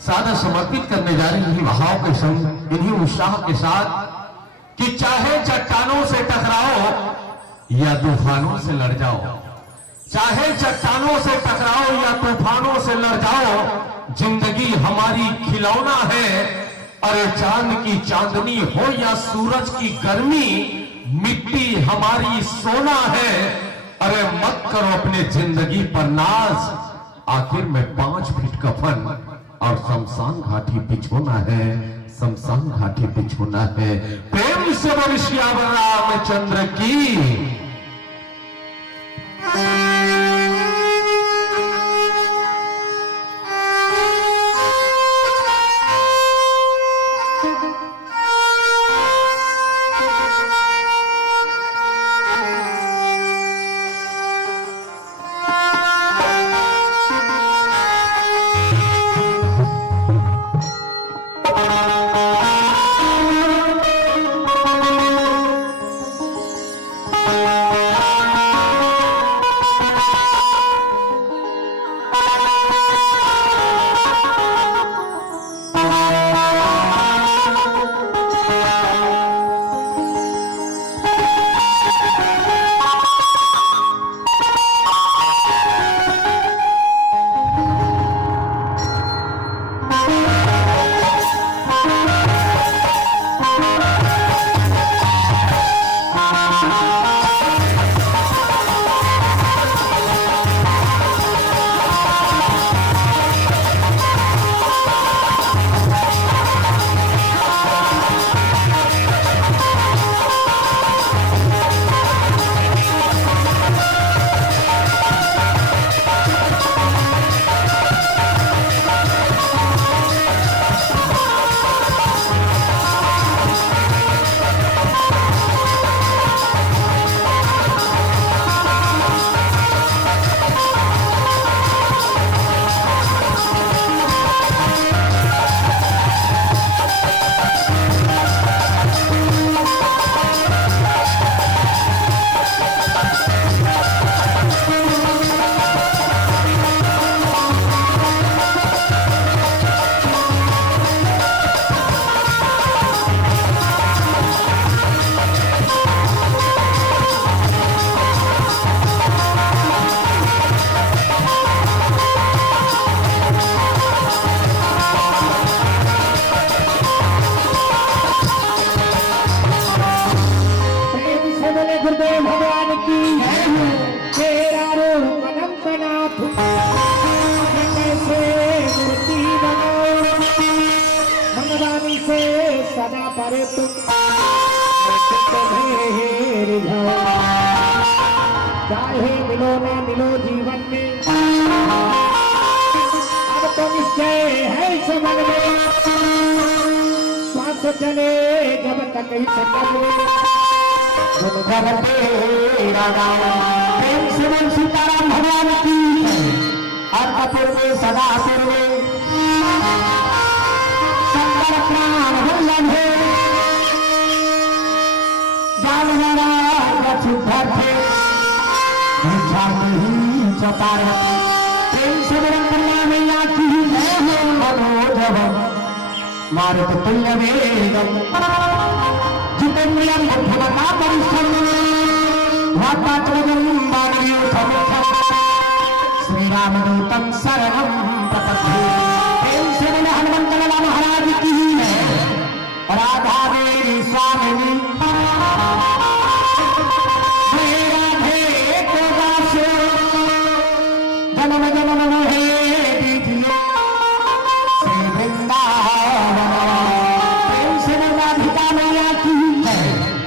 सादा समर्पित करने जा रही इन्हीं भाव के संग, इन्हीं उत्साह के साथ कि चाहे चट्टानों से टकराओ या तूफानों से लड़ जाओ, चाहे चट्टानों से टकराओ या तूफानों से लड़ जाओ, जिंदगी हमारी खिलौना है। अरे चांद की चांदनी हो या सूरज की गर्मी, मिट्टी हमारी सोना है। अरे मत करो अपने जिंदगी पर नाज, आखिर में 5 फीट कफन और शमशान घाटी बिछोना है, शमशान घाटी बिछोना है। प्रेम से बोल श्याम रामचंद्र की। सदा पर तुम चाहे मिलो ना मिलो जीवन में, अब तो निश्चय है इस मन में, श्वास चले जब तक इस मन में, प्रेम से बोल सीताराम भगवान की। और कपूर में सदा पूर्वे शंकर प्राण वल्लभ है, जानवरा शुद्धर थे चपार। प्रेम से बरंगला मैया की मनोजव मारुत तुल्य वेदम जितेन्द्रियं बुद्धिमता परिश्रम वाक्पात्रगं बाणयोधम श्री रामदूतं शरणं प्रपद्ये। प्रेम से बोले हनुमंत लाला महाराज की राधा देवी स्वामिनी जन्म जन्म मोहे दीजिए श्री वृंदावन। प्रेम से राधिका मैया की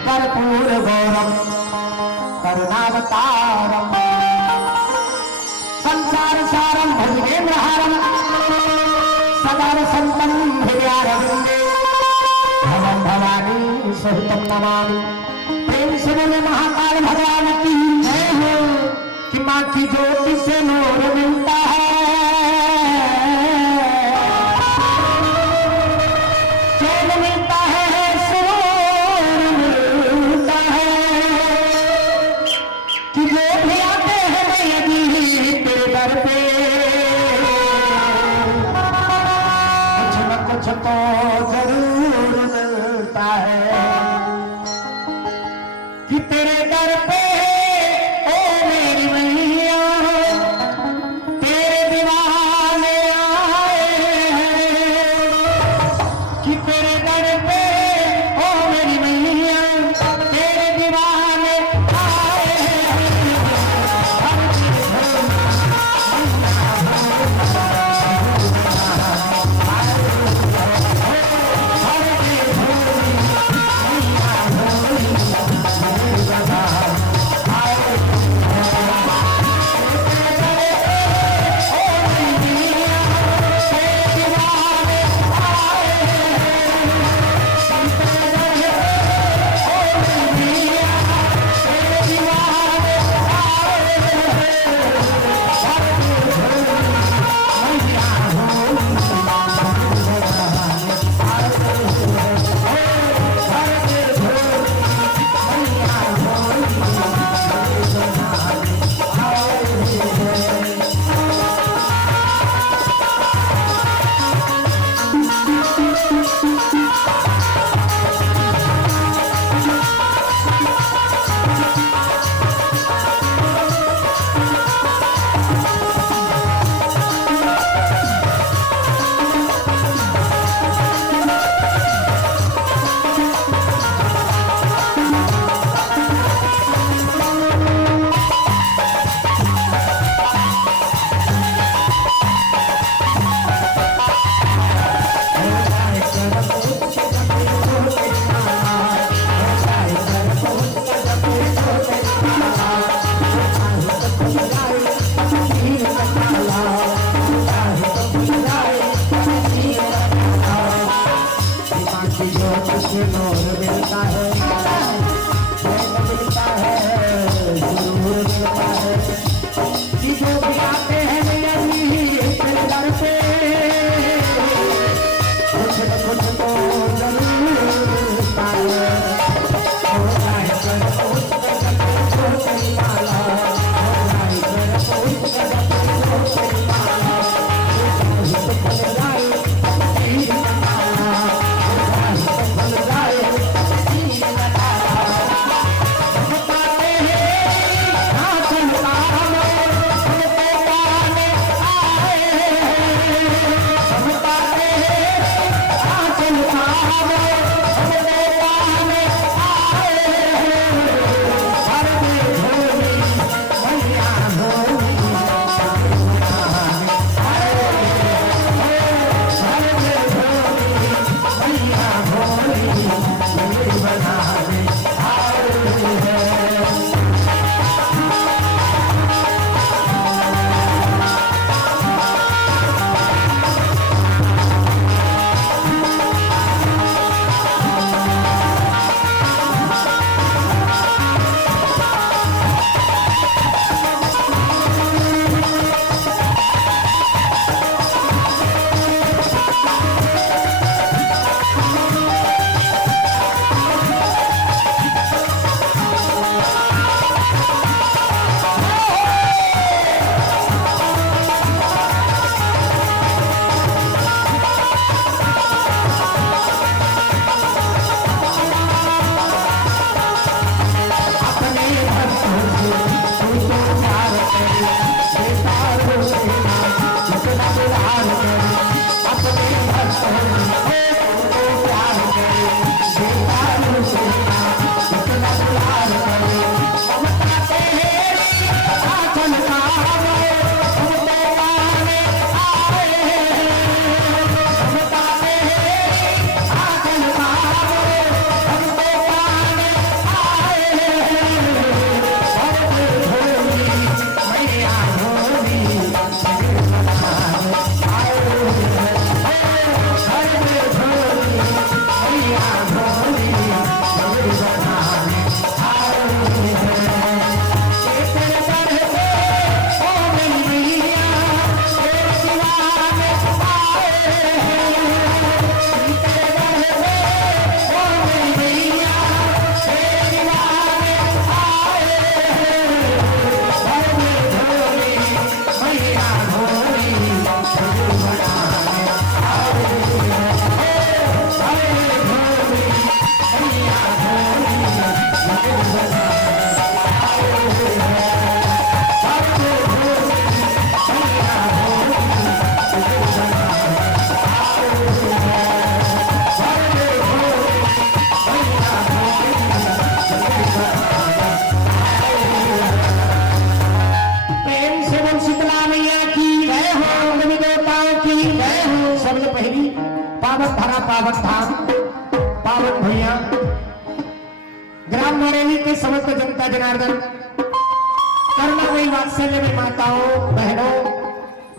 कर्पूर गौरम करुणावतारम संसार सारम भजनेन्द्रहारम सदा संतम हृदयारविंदे भवं भवानी सहितं नमामि। प्रेम से बोले महाकाल भगवान की जय हो कि माँ की ज्योति से नूर मिलता है, चैन मिलता है, सुरूर मिलता है कि जो भी आते हैं यदि तेरे दर पे कुछ तो जरूर मिलता है कि तेरे दर पे ओ मेरी मैया तेरे दीवाने आए हैं कि तेरे दर पे ओ मेरी मैया तेरे दीवाने आए हैं पावन धरा पावन धाम पावन भैया ग्राम मरेली के समस्त जनता जनार्दन करुणामयी वात्सल्य में माताओं बहनों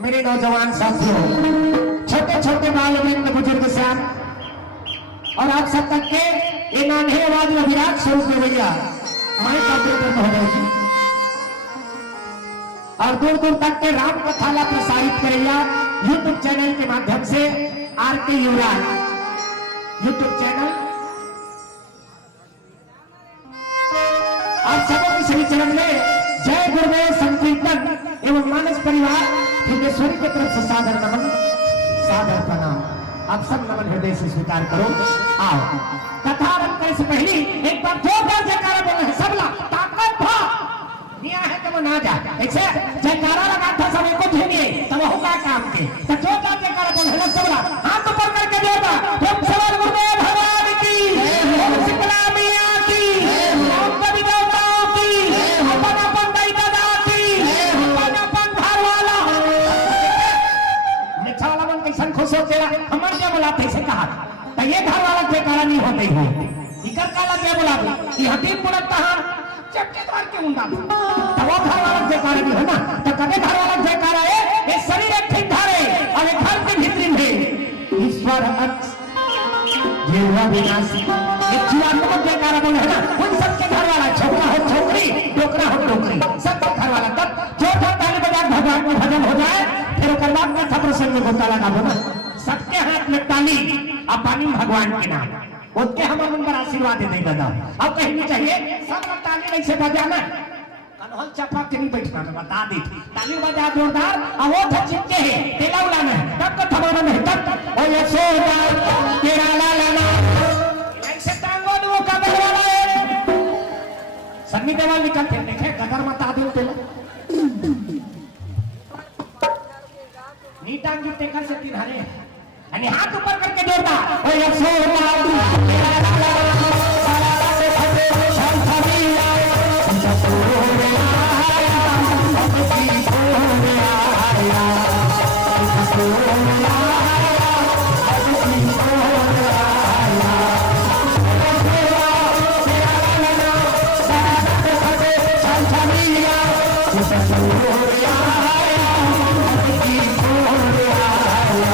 मेरे नौजवान साथियों छोटे छोटे बाल वृंद बुजुर्ग श्याम और आप सब तक के ये नान्हे आवाज में विराट स्वरूप में भैया माइक ऑपरेटर महोदय जी और दूर दूर तक के राम कथाला प्रसारित करेगा यूट्यूब चैनल के माध्यम से आरके युवराज यूट्यूब चैनल आप सबों की श्री चरण में जय गुरुदेव संकीर्तन एवं मानस परिवार सिद्धेश्वरी की तरफ से सादर नमन सादर प्रणाम आप सब नमन हृदय से स्वीकार करो। आओ कथा आरंभ करने से पहले एक बार जोरदार जयकारा बोले सबला ताकत भा निया है तो वो ना जा ऐसे जयकारा लगा था सब एक कुछ नहीं तो वो का काम के तो जोरदार जयकारा बोले सबला हाथ ऊपर करके जोरदार ओम सवार गुरुदेव भगवान की ओम शीतला मैया की ओम कवि देवताओं की अपन अपन दाई दादा की अपन अपन घर वाला निछाला मन कैसन खुश हो तेरा हमार क्या बुलाते से कहा तो ये घर वाला जयकारा नहीं होते हो इकर काला क्या बुला कि हटीम बुलत कहां चपटे द्वार के उंडा तो वो घर वाला जयकारा नहीं है ना तो कभी घर वाला जयकारा है ये शरीर एक ठीक धारे और एक घर के भीतरी में ईश्वर अक्ष जीवा विनाशी ये जीवात्मा जयकारा बोले है ना उन सबके घर वाला छोकरा हो छोकरी डोकरा हो डोकरी सबके घर वाला तब चौथा ताली बजा भगवान का भजन हो जाए फिर ओकर बाद कथा प्रसंग में गोता लगा बोला सबके हाथ में ताली और पानी भगवान के नाम उसके हम पर आशीर्वाद दे दादा अब कहनी चाहिए सब लोग ताली नहीं से बजाना कन्हल चपक के नहीं बैठना मैं बता दी ताली बजा जोरदार और वो धचिके है तेला उलाना तब तो थमाना नहीं तब ओ यशोदा तेरा लाला ऐसे टांगो वो का वाला है सन्नी देवाल निकल के देखे गदर मत आदमी तेला नीटा की टेकर से तीन हरे आणि हाथ ऊपर करके जोरदार ओ यशोदा तेरा लाला सारा से फटे शांतमिया जसोरे आया सबकी छोरे आया जसोरे आया सबकी छोरे आया तेरा लाला सारा से फटे शांतमिया जसोरे आया सबकी छोरे आया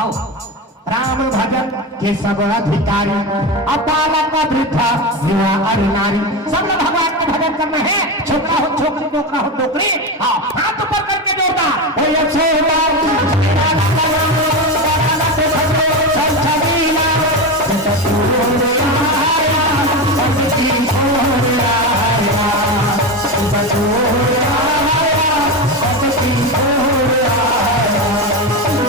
आओ राम भजन के सब अधिकारी अपालक वृद्धा युवा और नारी सब लोग भगवान के भजन करना है छोकरा हो छोकरी डोकरा हो डोकरी आओ हाथ ऊपर करके जोरदार ओ यशोदा तेरा लाला से भजो संचलीला जसोरे आया सबकी छोरे आया जसोरे आया सबकी छोरे आया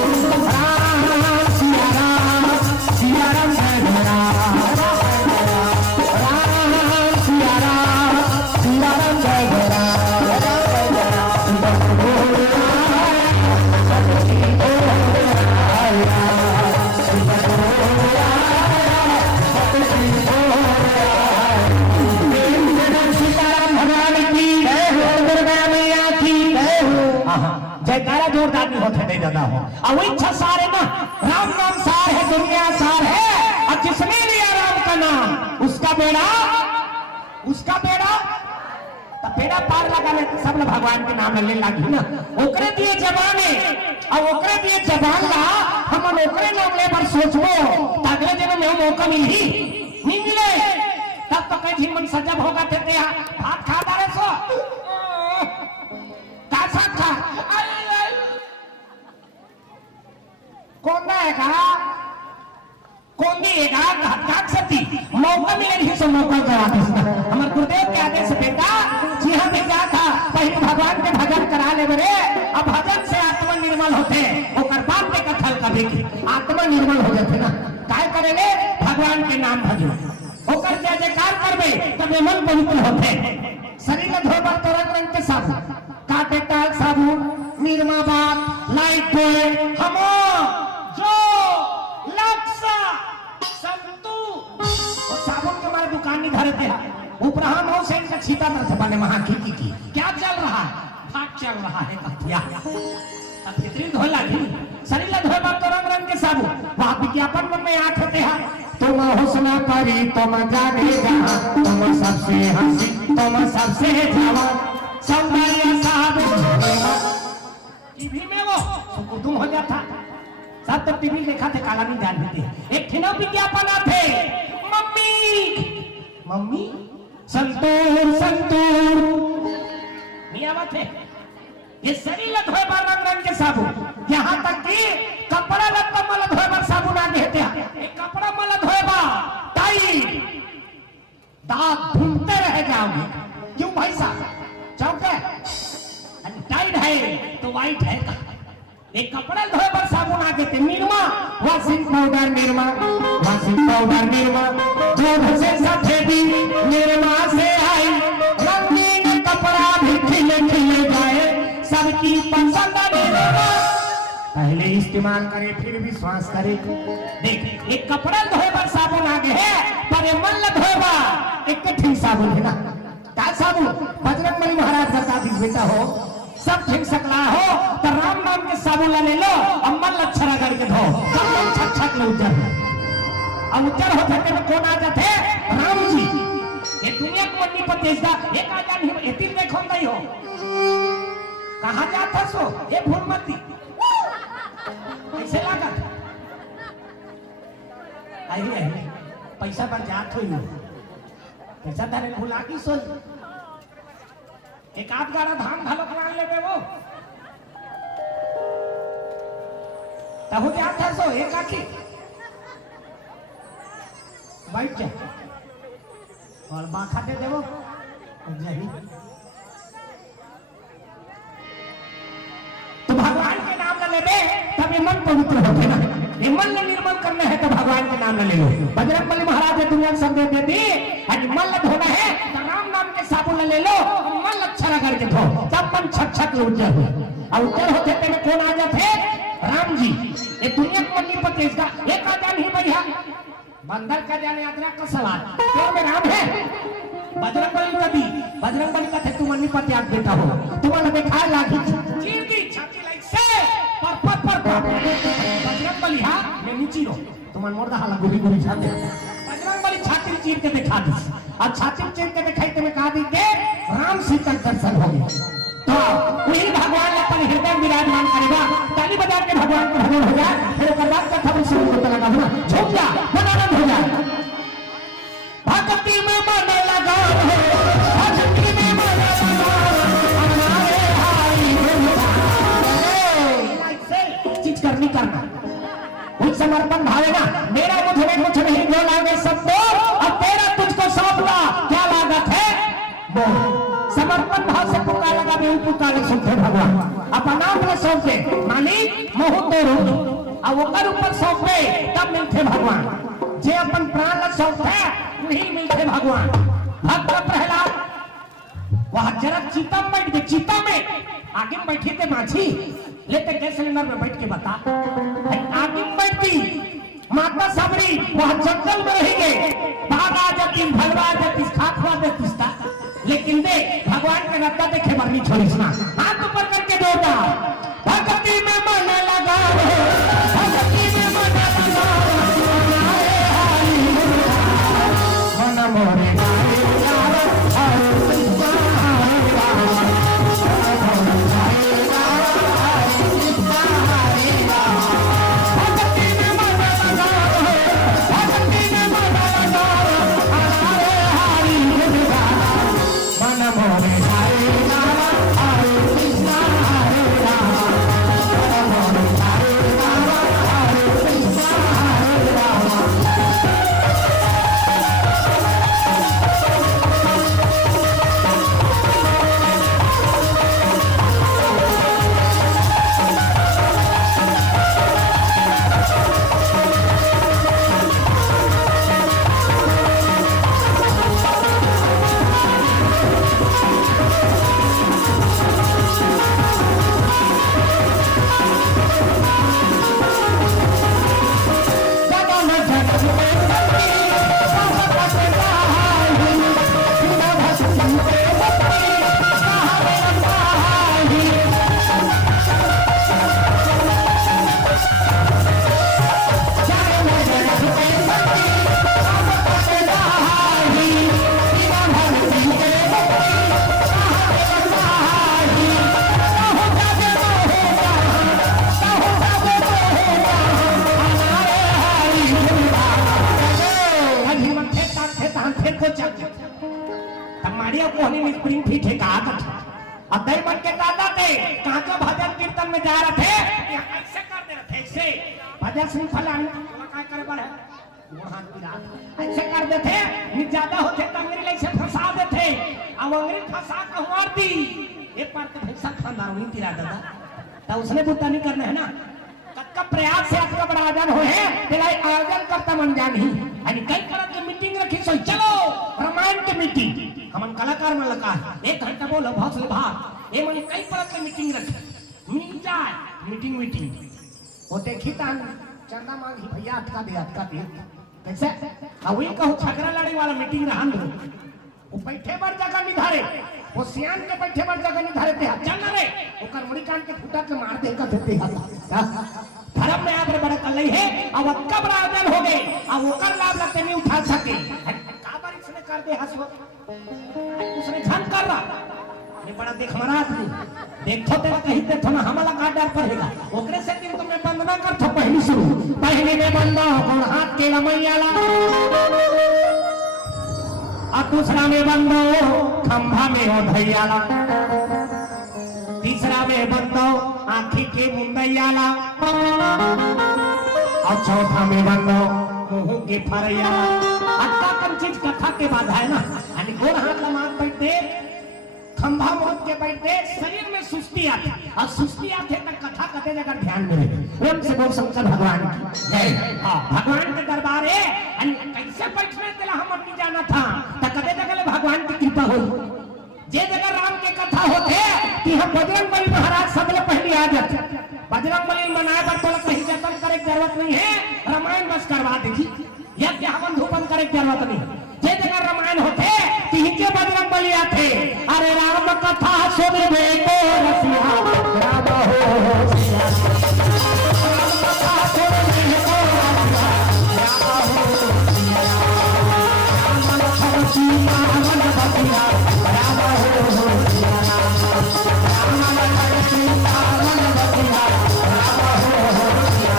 जयकारा जोरदार नहीं होते नहीं दादा हो और वही इच्छा सार है ना राम नाम सार है दुनिया सार है और जिसने लिया राम का नाम उसका बेड़ा तो बेड़ा पार लगाने सब लोग भगवान के नाम ले लगी ना ओकरे दिए जबाने और ओकरे दिए जबान ला हम ओकरे नाम ले पर सोचबो अगले जन्म में मौका मिली नहीं मिले तब तो कहीं जीवन सजब होगा थे भात खा दारे सो कासा खा कौन देगा घाट सती मौका मिले नहीं सो मौका गवा हमारे गुरुदेव के आदेश बेटा जी हाँ बेटा था पहले भगवान के भजन करा ले करे बरे अब भजन से आत्मा निर्मल होते ओकर बाप के कथल कभी आत्मा निर्मल हो जाते ना काय करेंगे भगवान के नाम भजो ओकर जय जयकार करबे तबे मन पवित्र होते शरीर में धोबर तो रंग के साबुन काटे टाल साबुन निर्मा बात लाइट धोए हमो जो लक्सा संतु और साबुन के हमारे दुकान नहीं धरते हैं ऊपर हम हुसैन का छीता न बने वहां की क्या चल रहा है भाग चल रहा है कथिया तब फित्री धोला की शरीर धोए बात तो रंग के साबुन वहां विज्ञापन मन में आंख होते हैं तुम हुस्न करी तुम जाने जहां तुम सबसे हंसी तुम सबसे जवान सौंदर्य साहब टीवी में वो सुकुतुम हो जाता सब तो टीवी देखा थे काला नहीं जान देते एक खिनौ विज्ञापन आते मम्मी मम्मी संतूर संतूर मियाँ बात है ये शरीर धोए बार रंग के साबुन यहाँ तक कि कपड़ा लत्ता मल धोए बार साबुन आगे हेते एक कपड़ा मल धोए बार टाई दाग ढूंढते रह जाओगे क्यों भाई साहब चौके टाइट है तो वाइट है एक कपड़ा धोए बार साबुन आगे थे निर्मा वॉशिंग पाउडर निर्मा दूध से सफेदी निर्मा से आई रंगीन कपड़ा भी खिले खिले जाए सबकी पसंद निर्मा पहले इस्तेमाल करे फिर विश्वास करे देख एक कपड़ा धोए बार साबुन आगे है पर ये मन धोए बार एक ठीक साबुन है ना क्या साबुन बजरंगबली महाराज का दादी बेटा हो सब ठीक सकला हो तो राम नाम के साबुन ले लो अम्मल लच्छरा करके धो छक छक ले उज्जर अब उज्जर हो सकते में कौन आ जाते राम जी ये दुनिया को मन्नी पर तेज दा एक आ जान ही एती देखो नहीं हो कहां जाता सो ये भूल मत दी कैसे लगा आई पैसा पर जात हो पैसा तारे भुला की सो एक आध गाड़ा धान घालो प्राण ले वो तब क्या था सो एक आखी बैठ जा और बा खाते देवो तो भगवान के नाम ले ले तब ये मन पवित्र होते ना ये मन निर्मल करना है तो भगवान के नाम ले लो बजरंगबली महाराज ने दुनिया संदेश दे दी और मन धोना है तो राम नाम के साबुन ले लो मन अच्छा करके धो तब मन छक छक उज्जर हो और उज्जर होते में कौन आ जाते राम जी ये दुनिया को मन्नी पर तेज का एक आ जान ही बढ़िया बंदर का जाने यात्रा का सवाल तो में राम है बजरंगबली का थे तुम मन्नी पर त्याग बेटा हो तुम्हारा देखा लागी चीर दी छाती लाइक से पर बजरंगबली हां मैं नीचे रो तुम्हारा मोर हाला गुरी गुरी छाती बजरंगबली छाती चीर के दिखा दी और छाती चीर के दिखाई ते में कहा दी के राम सीता दर्शन हो गया तो वही भगवान अपन हृदय विराजमान करेगा ताली बजा के भगवान को भजन हो जाए फिर उसके बाद कथा भी शुरू होने लगा ना झूम जा आनंद हो जाए भक्ति में मन लगा भक्ति में मन लगा हमारे भाई चीज करनी करना कुछ समर्पण भावेगा मेरा मुझे कुछ नहीं जो लागे सब तो अब तेरा तुझको सौंपना क्या लागत है बोल समर्पण भाव से पुकार लगा भी पुकार सुनते भगवान अपना अपने सौंपे मालिक मोह तो रोक अब ओकर ऊपर सौंपे तब मिलते भगवान जे अपन प्राण लग सौंपे वही मिलते भगवान भक्त प्रहलाद वह जरा चीता में बैठ गए चीता में आगे में बैठी थे माछी लेते गैस सिलेंडर में बैठ के बता आगे में बैठती माता सबरी वह जंगल में रह गए भागा जतिन भलवा जतिस खाखवा जतिस लेकिन देख भगवान के रत्ता देखे मरनी छोड़ी सुना हाथ ऊपर करके देता भक्ति में मन लगा भक्ति में मन लगा मन मोरे Hare Rama, Hare Rama, Hare Rama. अतः बन के दादा थे कहाँ का भजन कीर्तन में जा रहे थे ऐसे कर दे रहे थे ऐसे भजन श्रृंखला क्या करे बड़े ऐसे कर देते नि ज्यादा होते तो अंग्रेज ऐसे फंसा देते अब अंग्रेज फंसा कर मार दी एक बार तो भैंसा खानदार नहीं तिरा दादा तो उसने बुद्धा नहीं करना है ना कक्का प्रयास से आपका बड़ा आयोजन हो है दिलाई आयोजन करता मन जान ही यानी कई तरह की मीटिंग रखी सो चलो रामायण की मीटिंग हम कलाकार में लगा 1 घंटा बोलो बहुत से बात ये मन कई तरह की मीटिंग रखी मिल जाए मीटिंग वो देखी तान चंदा मांगी भैया अटका दे कैसे अभी कहूँ झगड़ा लड़े वाला मीटिंग रहा वो बैठे बार जगह निधारे वो सियान के बैठे बार जगह निधारे थे चल रे ओकर मुड़ी कान के फूटा के मार दे का देते धर्म में आगे बड़ा कर है अब कब आयोजन हो गए अब ओकर लाभ लगते नहीं उठा सके का बार इसने कर दे हंसो उसने झन कर रहा ये बड़ा देख महाराज देखो तेरा कहीं देखो ना हमारा का डर पड़ेगा ओकरे से दिन तो मैं वंदना कर थो पहली शुरू पहले में बंदा कौन हाथ के लमैयाला और दूसरा में बंदो खंभा में ओढ़ैयाला तीसरा में बंदो आंखी के मुंदैयाला और चौथा में बंदो मुंह के फरैयाला अट्टा कम चीज कथा के बाद है ना यानी गोर हाथ लमात बैठे खंभा मौत के बैठे शरीर में सुस्ती आती और सुस्ती आते तक कथा कथे जगह ध्यान में प्रेम से बोल शंकर भगवान की जय हाँ भगवान के दरबार है कैसे बैठने तेला हम नहीं जाना था तो कदे जगह भगवान की कृपा हो जे जगह राम के कथा होते कि हम बजरंग बली महाराज सबले पहले आ जाते बजरंग बली मनाए पर तो कहीं जतन करे की जरूरत नहीं है रामायण बस करवा दीजिए यज्ञ हवन धूपन करे की जरूरत नहीं जे जगह रामायण होते तिनके बजरंग बली आते अरे राम कथा सुनबे को रसिया राम हो सिया राम कथा सुनबे को रसिया राम हो सिया राम लखन सीता मन बसिया राम हो सिया राम लखन सीता मन बसिया राम हो सिया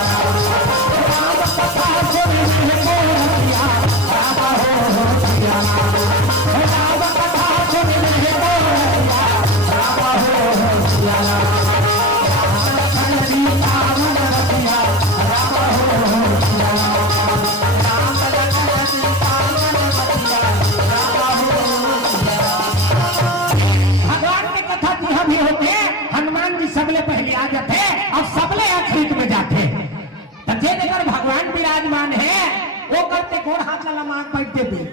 राम कथा सुनबे को रसिया राम हो सिया राम कथा सुनबे को रसिया राम हो सिया राम लखन सीता मन बसिया राम हो सिया राम लखन सीता मन बसिया राम हो सिया भगवान की कथा जी हम ही होते हनुमान जी सबले पहले आ जाते और सबले आखिर में जाते जे अगर भगवान विराजमान है वो करते घोड़ हाथ लला मार बैठते थे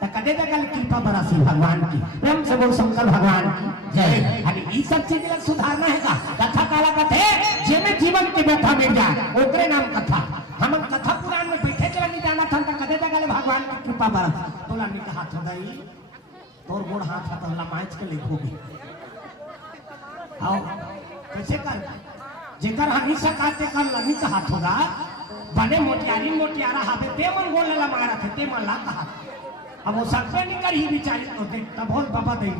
तो कदे जगह कृपा बरसी भगवान की प्रेम से बोल शंकर भगवान की जय अरे ये सब चीज सुधारना है का कथा काला कथे जे में जीवन की व्यथा मिल जाए ओकरे नाम कथा हम कथा पुराण में बैठे चला नहीं जाना था तो कदे जगह भगवान की कृपा बरस तोला नहीं कहा था दई तोर घोड़ हाथ हाथ लला माइच के लिखोगे आओ कैसे कर जेकर हनी सकाते कर लगी कहा होगा बड़े मोटियारा हाथे ते मन गोल ला मारा थे ते मन ला कहा अब वो सबसे निकल ही बिचारी तो देख तब बोल बाबा देख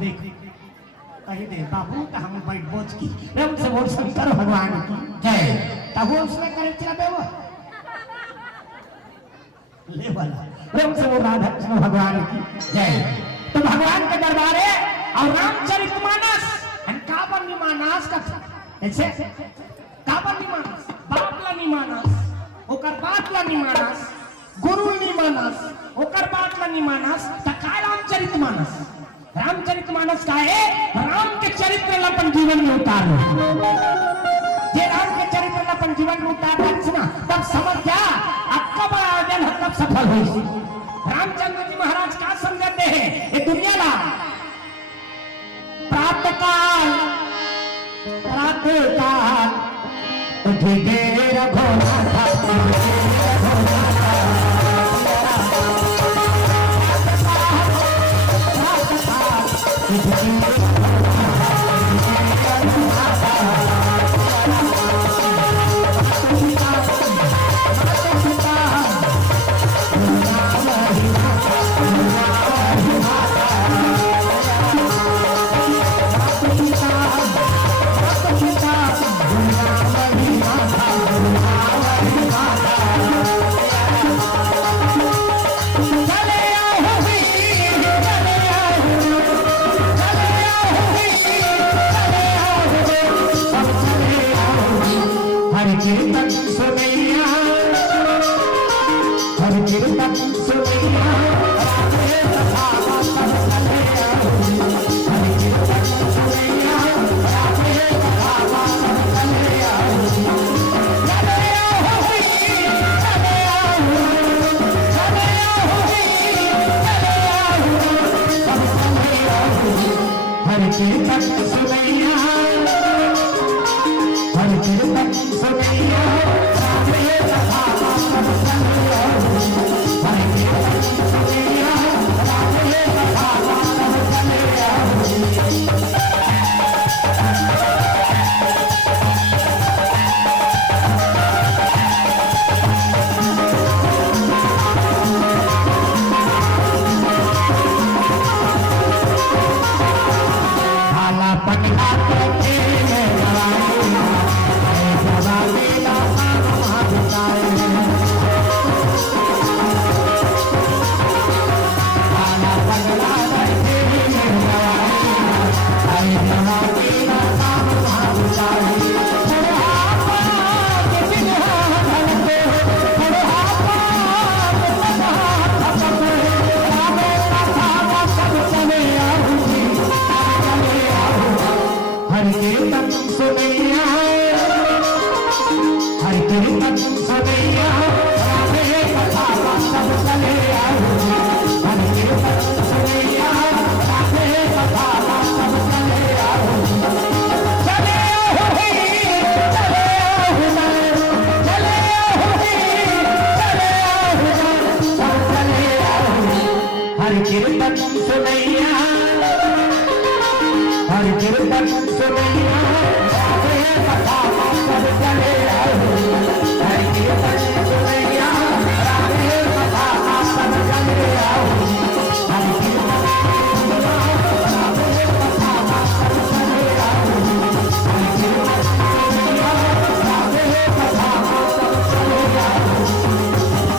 कहीं दे बाबू तो हम बैठ बोझ की प्रेम से बोल शंकर भगवान की जय तब वो उसने करे चला बे वो ले वाला प्रेम से बोल राधा कृष्ण भगवान की जय तो भगवान के दरबार है और रामचरितमानस काबर निमानस का ऐसे काबर निमानस बाप ला निमानस ओकर बात ला निमानस गुरु निमानस ओकर बात ला निमानस त का रामचरितमानस का है राम के चरित्र ला अपन जीवन में उतारो जे राम के चरित्र ला अपन जीवन में उतार सुना तब समझ जा आपका बड़ा आयोजन तब सफल होई रामचंद्र जी महाराज का समझते हैं ये दुनिया ला प्रातःकाल उठी देर घोड़ा हरि कीर्तन सुनैया हरि कीर्तन सुनैया राधे कथा सब कन्हैया हरि कीर्तन सुनैया राधे कथा सब कन्हैया हरि कीर्तन सुनैया हरि कीर्तन सुनैया राधे कथा सब कन्हैया हरि कीर्तन सुनैया राधे कथा सब कन्हैया पटना के जवानीला महाविकाय आला पगला के जवानीला महाविकाय हरि कीर्तन सुनैया हरि कीर्तन सुनैया राधे कथा सब कन्हैया हरि कीर्तन सुनैया राधे कथा सब कन्हैया चले हो सब कन्हैया हरि कीर्तन सुनैया हरि कीर्तन सुनैया राधे कथा सब कन्हैया हरि कीर्तन सुनैया राधे कथा सब कन्हैया हरि कीर्तन सुनैया राधे कथा सब कन्हैया हरि कीर्तन सुनैया राधे कथा सब कन्हैया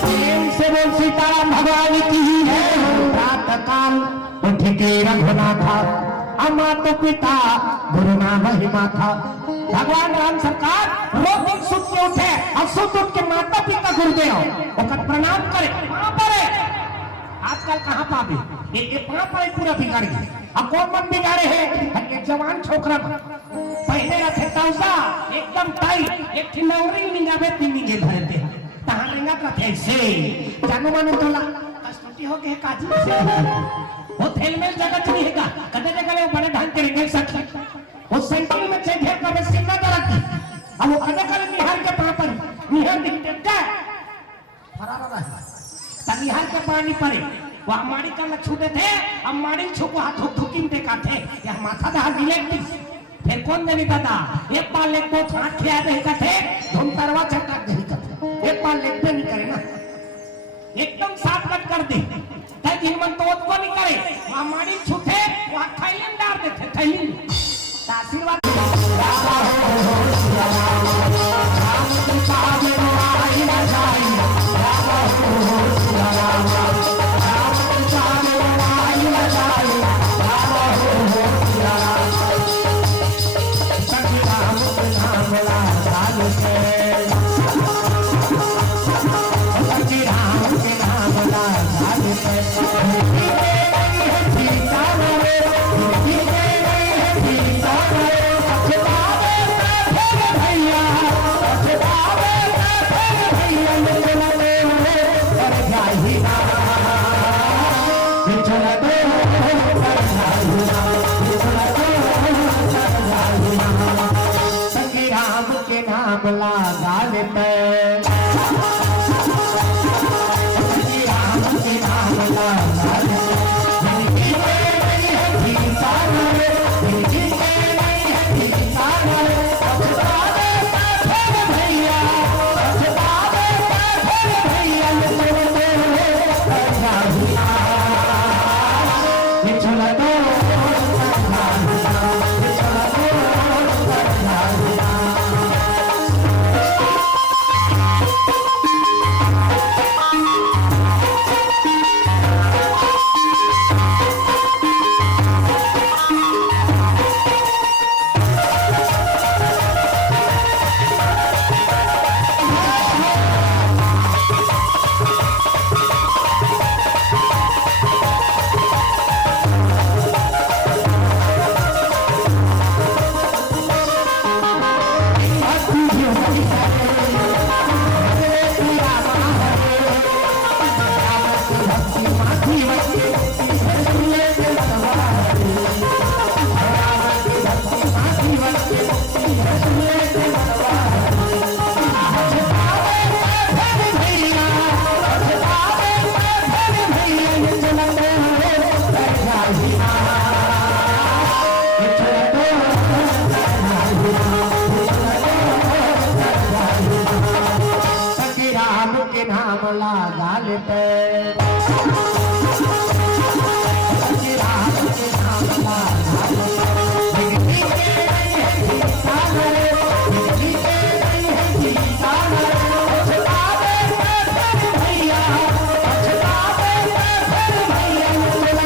प्रेम से बोल सीताराम भगवान की है प्रातः काल उठ के रघुनाथा माता पिता गुरु ना महिमा था भगवान राम सरकार रोज दिन सुत के उठे और सुत उठ के माता पिता गुरुदेव ओकर प्रणाम करे कहां पर है आजकल कहां पाबे ये कहां पर पूरा बिगाड़ गई अब कौन मन बिगाड़े है एक जवान छोकरा पहले रखे तौसा एकदम टाइट एक ठिलौरी निगावे तीन निगे धरते तहां रेंगा का ऐसे जानो मानो तोला कष्टटी हो के काजी से वो थेल में जगत नहीं है कदे जगह वो बड़े ढंग के रिंगे सकते वो सेंटिल में से घेर कर सिंगा दरकी अब वो कदे कल निहार के पानी पर निहार दिखता है फरारा रहा तब निहार के पानी पड़े वो हमारी कल छूटे थे हमारी छुको हाथ धुकिन देखा थे या माथा दा इलेक्ट्रिक फिर कौन नहीं दादा एक पाल लेक को हाथ खिया दे थे धुम तरवा चटका नहीं करते एक पाल लेक पे नहीं करे ना एकदम साफ कट कर दे दिन मन तो को नहीं करे हमारी छूटे वहां थैलिन डाल देते थैलिन आशीर्वाद लगा लेते राम के नाम लगा लगा लेते राम के नाम लगा बिजली के नहीं है जीता रे बिजली के नहीं है जीता रे पछतावे फिर भैया पछतावे फिर भैया चलो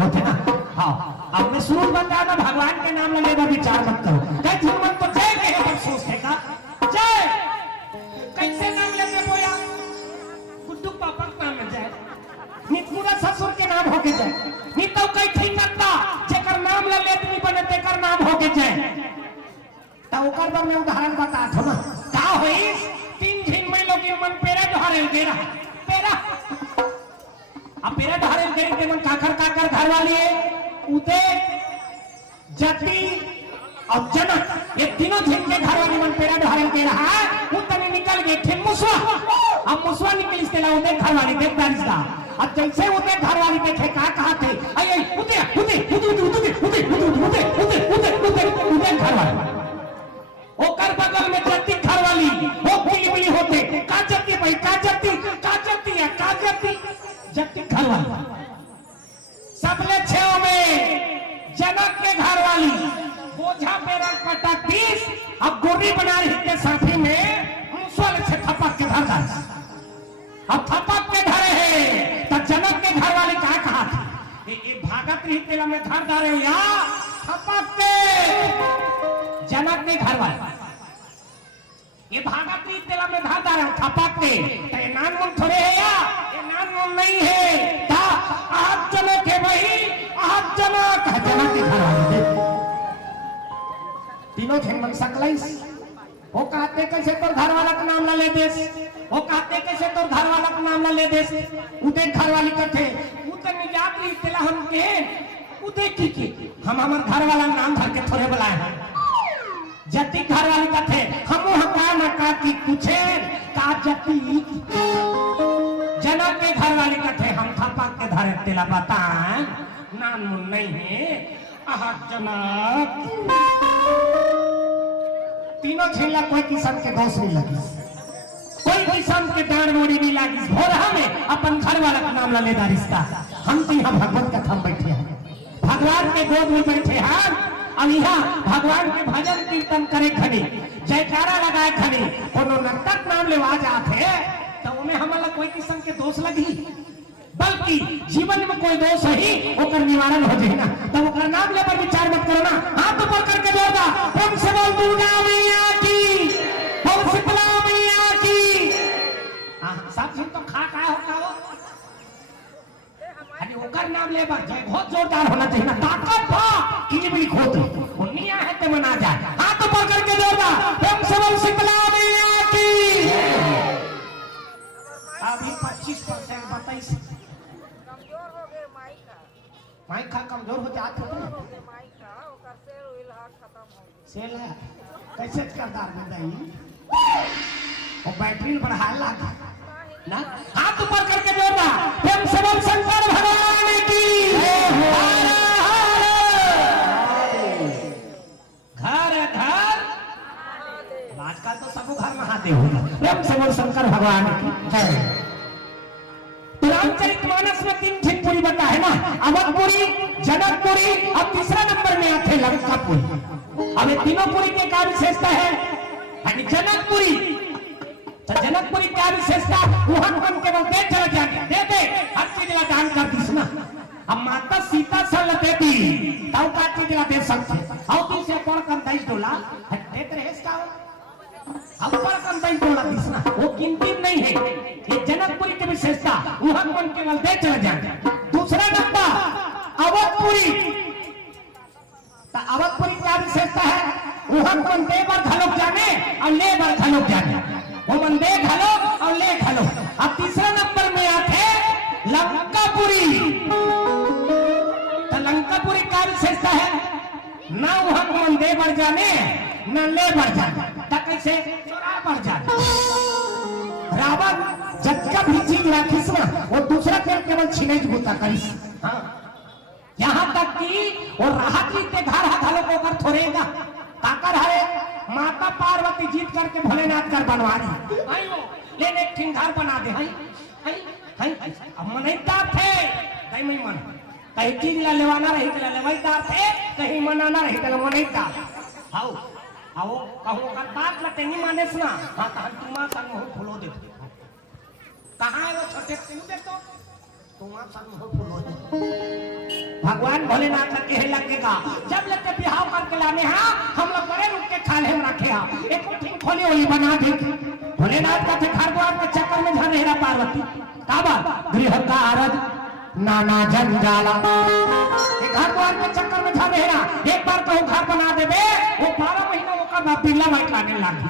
होते ना। हाँ अब मैं शुरू बताया ना भगवान के नाम लेने का विचार मत करो कैसे मन तो जय के है सोचते का जय कैसे नाम लेके बोया गुड्डू पापा के नाम में जय नी पूरा ससुर के नाम होके जय नी तो कई ठीक करता जेकर नाम ले लेत नहीं बने तेकर नाम होके जय ता ओकर पर मैं उदाहरण बता दो ना का होई 3 दिन में लोग मन पेरा ढारे दे रहा पेरा अब पेरा ढारे दे के मन काकर घर वाली है उदय जति और जनक ये तीनों दिन के घर वाली मन पेरा ढारे के रहा है उतने निकल गए थे मुसवा अब मुसवा निकल इसके ला उदय घर वाली देख दारिस्ता अब जैसे उदय घर वाली देखे कहा थे अरे उदय उदय उदय उदय उदय उदय उदय उदय उदय घर वाली ओकर बगल में जति घर वाली वो बिली होते का जति भाई का जति है का जति घर वाली सबले छेव में जनक के घर वाली बोझा पे रंग पटक 20 अब गोरी बना रही के साथी में मुसल से थपक के घर गए अब थपक के घर है तो जनक के घर वाली क्या कहा था ये भागत रही तेला में घर डाले या थपक के जनक के घर वाले ये भागत रही तेला में घर डाले थपक के तो ये नान मुन थोड़े है या ये नान मुन नहीं है था आप जनक है भाई आप जनक है जनक के घर वाले तीनों थे मन सकलाइस वो कहते कैसे तोर घर वाला का नाम ना ले देस वो कहते कैसे तोर घर वाला का नाम ना ले देस उदय घर वाली कथे उतर निजात ली तेला हम के उदय की हम हमार घर वाला नाम धर के थोड़े बुलाए हैं जति घर वाली कथे हम हका न का की कुछे का जति जनक के घर वाली कथे हम थपक के धरे तेला बताएं नान मुन नहीं है आह जनक तीनों झेला कोई किस्म के दोष नहीं लगी कोई किस्म के डांड मोड़ी नहीं लगी भोरहा में अपन घर वाला का नाम ले रिश्ता हम तो यहाँ भगवत कथा में बैठे हैं भगवान के गोद में बैठे हैं और यहाँ भगवान के भजन कीर्तन करे खनी जयकारा लगाए खनी कोनो नर्तक नाम लेवा जाते तो उन्हें हमारा कोई किस्म के दोष लगी बल्कि जीवन में कोई दोष ही ओकर निवारण हो जाए ना तो ओकर नाम ले पर विचार मत करो ना हाथ ऊपर करके जोरदा ओम से बोल दुर्गा मैया की ओम शीतला मैया की सब सुन तो खा हो अरे ओकर नाम ले पर जय बहुत जोरदार होना चाहिए ना ताकत था किजबली खोद उन्हीं है ते मना जाए हाथ ऊपर करके जोरदा ओम से बोल शीतला मैया की अभी 25% बताइए माइक खा कमजोर हो जाते हैं सेल है कैसे करदार बताइए वो बैटरी बढ़ा लगा ना हाथ ऊपर करके जोड़ा प्रेम से बोल शंकर भगवान की घर घर आजकल तो सब घर महादेव होगा प्रेम से बोल शंकर भगवान की जय रामचरितमानस में 3 झिनपुरी बता है ना अवधपुरी जनकपुरी और तीसरा नंबर में आते लंकापुरी अब ये तीनों पुरी के क्या विशेषता है जनकपुरी तो जनकपुरी क्या विशेषता वहां मन के वो दे चला जाते दे हर चीज ला दान कर दिस ना अब माता सीता सल देती तब का चीज ला दे सकते और तू से कौन कम 23 डॉलर देते रहे इसका अब पर कम 23 डॉलर दिस ना वो कीमती नहीं है ये जनकपुरी की विशेषता वहां मन केवल दे चला जाते दूसरा नंबर अवधपुरी तो अवधपुरी क्या विशेषता है वहां मन दे बार घलोक जाने और ले बार घलोक जाने वो मन दे घलो और ले घलो अब तीसरा नंबर में आते लंकापुरी तो लंकापुरी क्या विशेषता है ना वहां मन दे बढ़ जाने न ले बढ़ जाने तक कैसे चोरा बढ़ जाने। रावण जब भी चीज राखिस ना वो दूसरा के केवल छीने बुता करिस। हाँ यहाँ तक कि वो राहत रीते घर हाथालो को कर थोड़ेगा काकर हरे माता पार्वती जीत करके भोलेनाथ कर बनवारी आई वो लेने एक घर बना दे हाई हाई हाई अब मनैता थे कहीं नहीं मन कहीं चीज ला लेवाना रही तो लेवाईदार थे कहीं मनाना रही तो मनैता आओ आओ कहूँ कर बात लटे नहीं माने सुना हाँ कहां तुमा संग हो फुलो दे कहाँ है वो छोटे तुम दे तो तुमा संग हो फुलो दे भगवान भोलेनाथ के लगेगा जब लगते बिहाव करके लाने हाँ हम लोग बड़े रुक के खाने में रखे हाँ एक ठीक खोली होली बना दे भोलेनाथ का थे घर द्वार के चक्कर में झर रहा पार्वती काबा गृह का आरज नाना जंजाला घर द्वार के चक्कर में झर रहा एक बार कहूँ घर बना दे बे वो 12 महीना वो का बिल्ला वाइट लाने लगी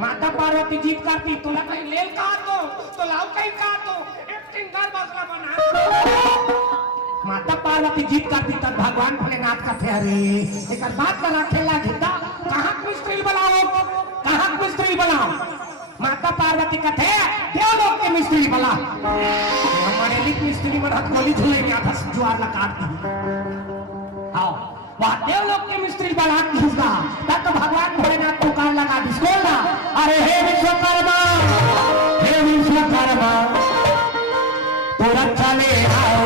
माता पार्वती जीत करती तो लगा ले कहा तो लाओ कहीं कहा तो एक घर बसला बना माता पार्वती जीत करती तब भगवान भोलेनाथ का थे अरे एक बात बना खेला घिता कहाँ मिस्त्री बनाओ कहाँ मिस्त्री बनाओ माता पार्वती का थे देवलोक के मिस्त्री बना हमारे लिए मिस्त्री में हाथ गोली झूले में आधा जुआर लगा दी आओ वह देवलोक के मिस्त्री बना घिसगा तब तो भगवान भोलेनाथ को कान लगा दिसकोला अरे हे विश्वकर्मा तो रक्षा ले आओ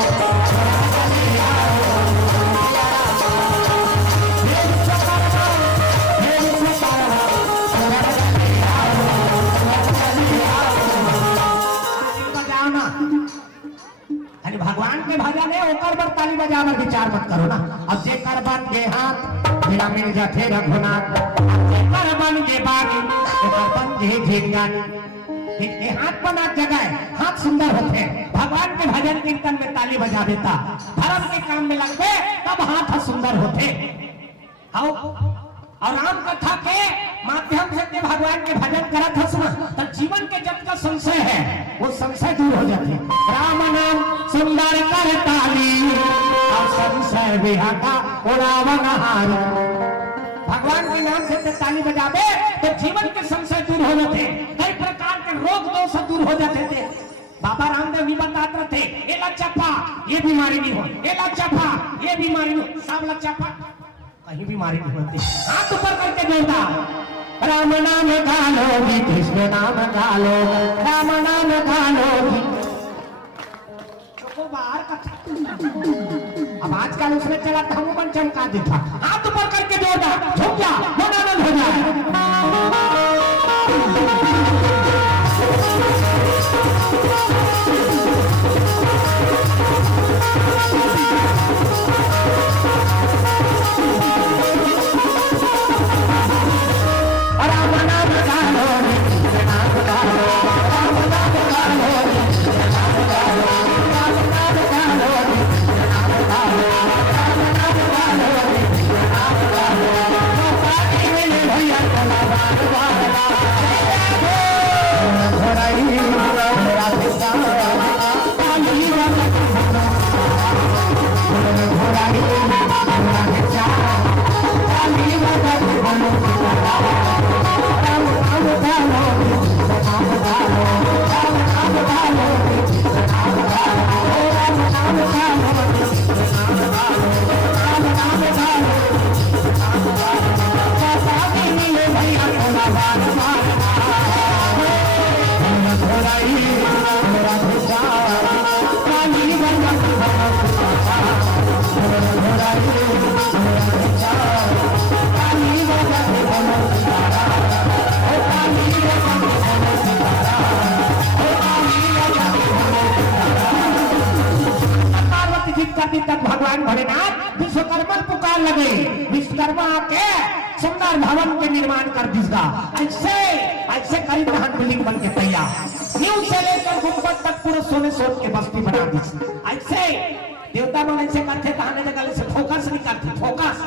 भगवान के भजन है ओकर पर ताली बजावर विचार मत करो ना अब जे कर बन के हाथ बिना मिल जाते रघुनाथ जे कर बन के बागी ओकर बन के झिंगानी ये हाथ बना जगह हाथ सुंदर होते भगवान के भजन कीर्तन में ताली बजा देता धर्म के काम में लगते तब हाथ सुंदर होते आओ और राम कथा के माध्यम से भगवान के भजन करत हसना तो जीवन के जब का संशय है वो संशय दूर हो जाते राम नाम सुंदर कर ताली और संशय विहटा रावण हारी भगवान के नाम से ताली बजावे तो जीवन के संशय दूर हो जाते कई प्रकार के रोग दोष दूर हो जाते थे बाबा रामदेव भी बताते थे ये लचपा ये बीमारी नहीं हो ये लचपा ये बीमारी नहीं सब लचपा कहीं बीमारी नहीं होती हाथ ऊपर करके जोड़ता राम नाम गालोगी कृष्ण नाम गालो राम नाम गालोगी तो बाहर का अब आजकल उसमें चला था वो बन चमका देता हाथ ऊपर करके जोड़ता झुक जा मनोरंजन हो जाए तक भगवान भोलेनाथ विश्वकर्मा पुकार लगे विश्वकर्मा के सुंदर भवन के निर्माण कर दिसगा ऐसे ऐसे करीब बिल्डिंग बन के तैयार न्यू से लेकर गुंबद तक पूरा सोने के बस्ती बना दी ऐसे देवता मन ऐसे करते कहाने जगह से फोकस निकालते फोकस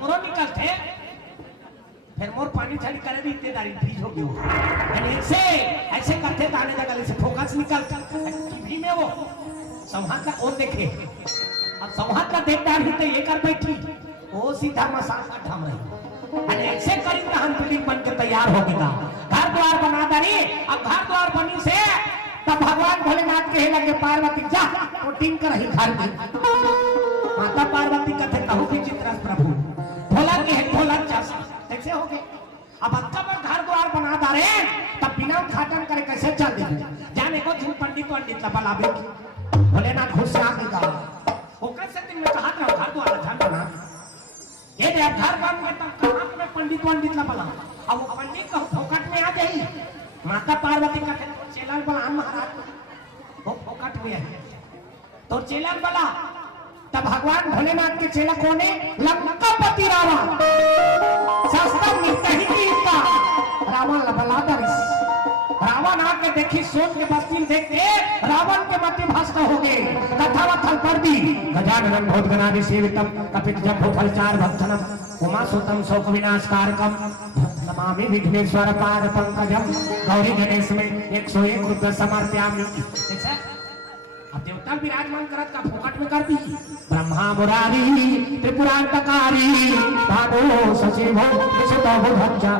मोरो निकालते फिर मोर पानी छाड़ी करे भी इत्तेदारी ठीक हो गई ऐसे ऐसे करते कहाने जगह से फोकस निकालते टीवी में वो संवाद का कौन देखे अब संवाद का देखता है तो ये कर बैठी वो सीधा मसाल का ढम रही अरे ऐसे करी तो हम फिल्म बन के तैयार हो गया घर द्वार बना दरी अब घर द्वार बनी से तब भगवान भोलेनाथ कहे लगे पार्वती जा वो टीम कर ही घर की माता पार्वती कहते कहूँ कि चित्रस प्रभु भोला के है भोला चासा कैसे हो गए अब अच्छा पर घर द्वार बना दारे तब बिना उद्घाटन करे कैसे चल दे जाने को झूठ पंडित लबला भोलेनाथ खुश से आगे कहा वो कैसे दिन में कहा था घर द्वार अच्छा बना ये जब घर बन गए तब कहाँ पे पंडित लबला अब वो पंडित को फोकट में आ गई माता पार्वती का चेला बला महाराज वो फोकट में है तो चेला बला तब भगवान भोलेनाथ के चेला कोने लंकापति रावण सस्ता मिलता ही कीता रावण लबलादरिस रावण आके देखी सोच के बस्ती देखते रावण के मति भस्म हो गए कथा वथल पर दी गजानन भूतगणादि सेवितम कपित जम्बो फलचार भक्तनम उमा सुतम शोक विनाशकारकम नमामि विघ्नेश्वर पाद पंकजम गौरी गणेश में 101 रुपये समर्पयामि ऐसा अब देवता विराजमान करत का फोकट में कर दी ब्रह्मा मुरारी त्रिपुरांतकारी भागो सचिवो विशुद्धो भुजा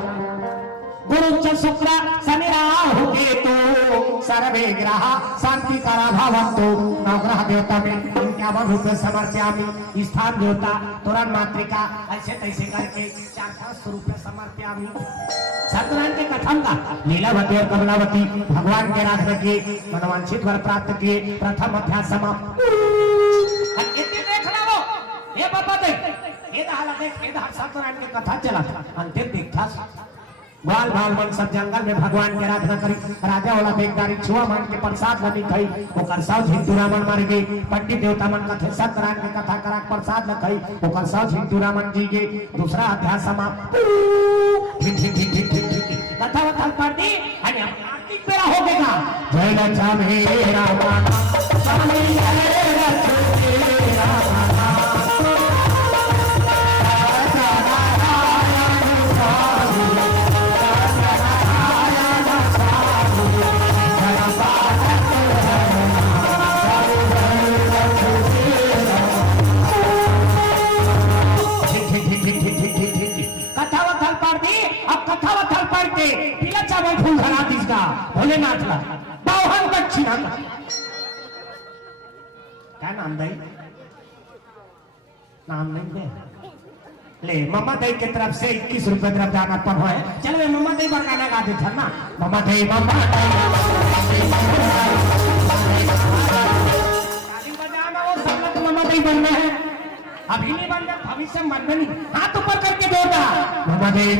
गुरु च शुक्र शनि राहु केतु सर्वे ग्रह शांति करा भवन्तु नवग्रह देवता में इनके रूप समर्पयामि स्थान देवता तुरंत मातृका ऐसे तैसे करके 4-5 रुपये समर्पयामि सत्यनारायण के कथन का लीलावती और कमलावती भगवान के राधना के मनवांछित वर प्राप्त किए प्रथम अध्याय समाप्त देख लो ये बाबा देख ये दहाला देख ये दहाला सत्यनारायण के कथा चला अंतिम देखा बाल बाल मन सब जंगल में भगवान के आराधना करी राजा वाला बेगदारी छुआ मान के प्रसाद लनी खाई ओकर साउ झिंटूरामन मर गई पंडित देवता मन कथे सत्यनारायण के कथा करा प्रसाद न खाई ओकर साउ झिंटूरामन जी के दूसरा अध्याय समाप्त कथा वथा पढ़ दी आणि आरती पेरा हो गया जय लचा मेरा माता स्वामी जय लचा भोलेनाथ का बावन दक्षिणा क्या नाम दे नाम नहीं दे ले मम्मा दई के तरफ से 21 रुपए तरफ जाना पर है चल वे मम्मा दई पर गाना गा दे था ना मम्मा दई बजाना वो सब लोग मम्मा दई बनना है अभी नहीं बन जाए भविष्य में बनना नहीं हाथ ऊपर करके देगा मम्मा दई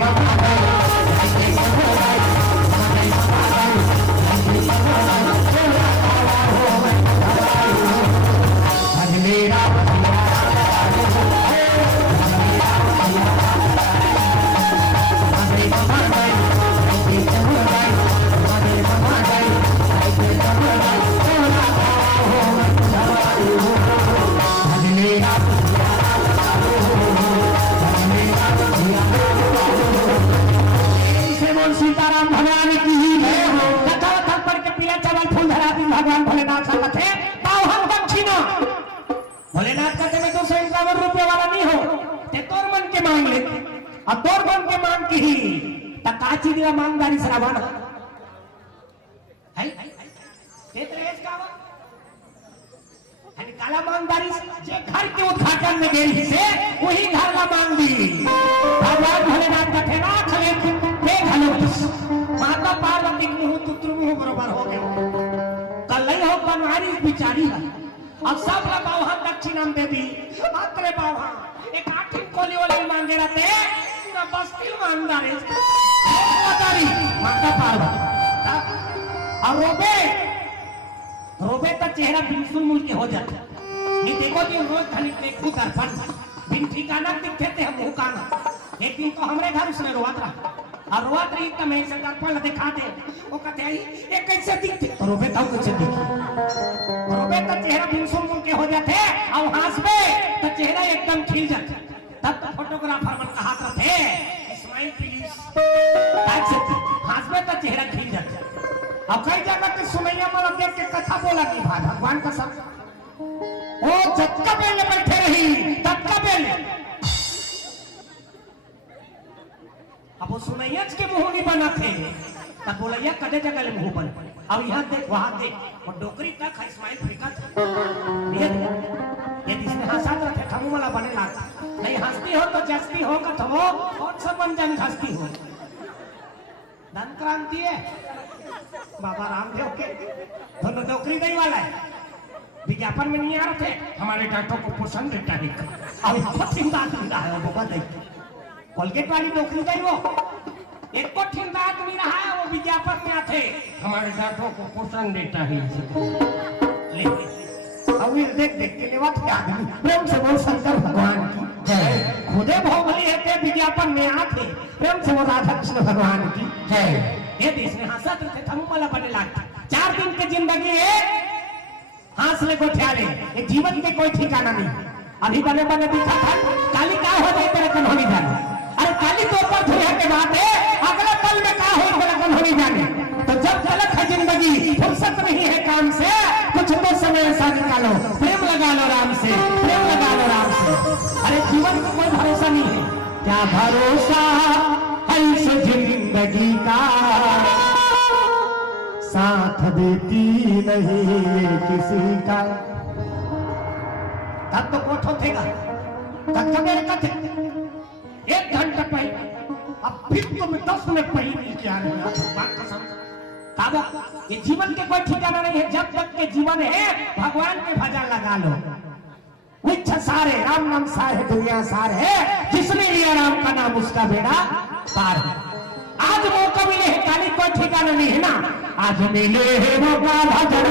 सीताराम भगवान की कथा कथा पढ़ के पीला चावल फूल धरा दी भगवान भोलेनाथ संगत है पावन दक्षिणा भोलेनाथ कहते मैं 251 रुपये वाला नहीं हो ते तोर मन के मांग ले अब तोर मन के मांग की ही तकाची दिया मांगदारी श्रावण है तेतरेस का है काला मांगदारी जे घर के उद्घाटन में गई से वही घर का मांग दी भगवान भोलेनाथ का ठेना खले माता पार्वती मुंह तुत्रु मुंह बराबर हो गए कल नहीं हो बनवारी बिचारी है अब सब लोग बावहा दक्षिणा दे दी अतरे बावहा एक आठिन कोली वाले मांगे रहते ना बस्ती मांगदार है बतारी माता पार्वती और रोबे का चेहरा बिल्कुल मुल के हो जाता ये देखो कि रोज खाली देखो दर्पण बिन ठिकाना दिखते थे मुंह काना एक दिन तो हमारे घर उसने रोआ था और रोआ रही तो मैं इसे दर्पण दिखा दे वो कहते हैं ये कैसे दिखते तो रोबे तो कैसे दिखी रोबे तो चेहरा बिल्कुल मुल के हो जाते और हंसबे तो चेहरा एकदम खिल जाता तब तो फोटोग्राफर मन कहा थे स्माइल प्लीज हंसबे तो चेहरा खिल जाता अब कई जगह के सुनैया मतलब देख के कथा बोला कि भगवान का सब ओ जब का पहले बैठे रही तब का पहले अब वो सुनैयच के मुंह नहीं बना थे तब बोलैया कदे जगह ले मुंह बन अब यहाँ देख वहां देख और डोकरी तक है इस्माइल फ्रिकत ये इसने हंसा थे ठमू वाला बने लाता नहीं हंसती हो तो जस्ती हो का थमो कौन सा बन जन हंसती हो धन क्रांति है बाबा रामदेव के दोनों डोकरी दही वाला है विज्ञापन में नहीं आ रहे थे हमारे डॉक्टर को पोषण देता है अब बहुत चिंता मिला है वो बाबा दही कोलगेट वाली डोकरी दही वो एक को ठिंदा आदमी रहा है वो विज्ञापन में आते हमारे डॉक्टर को पोषण देता है ले अब ये देख देख के लेवा थे आदमी प्रेम से बोल शंकर भगवान की जय खुदे भोगली है ते विज्ञापन में आते प्रेम से बोल राधा कृष्ण भगवान की जय ये देश में हंसत थे थमू वाला बने लागता 4 दिन की जिंदगी है हंसले को ठियाले ये जीवन के कोई ठिकाना नहीं अभी बने बने दिखा था काली का हो जाए तेरे कन्होनी जाने अरे काली तो ऊपर धुए के बाद है अगले पल में का हो तेरे कन्होनी जाने तो जब गलत है जिंदगी फुर्सत नहीं है काम से कुछ तो समय ऐसा निकालो प्रेम लगा लो राम से प्रेम लगा लो राम से अरे जीवन का कोई भरोसा नहीं है क्या भरोसा है इस जिंदगी का साथ देती नहीं किसी का तब तो कोठो थेगा तब तो मेरे कथे 1 घंटा पहले अब फिर तुम 10 मिनट पहले क्या बात कसम काबा ये जीवन के कोई ठिकाना नहीं है जब तक के जीवन है भगवान के भजन लगा लो विच्छ सारे राम नाम सार है दुनिया सार है जिसने लिया राम का नाम उसका बेड़ा पार है आज मौका मिले है काली कोई ठिकाना नहीं है ना आज मिले है मौका भजन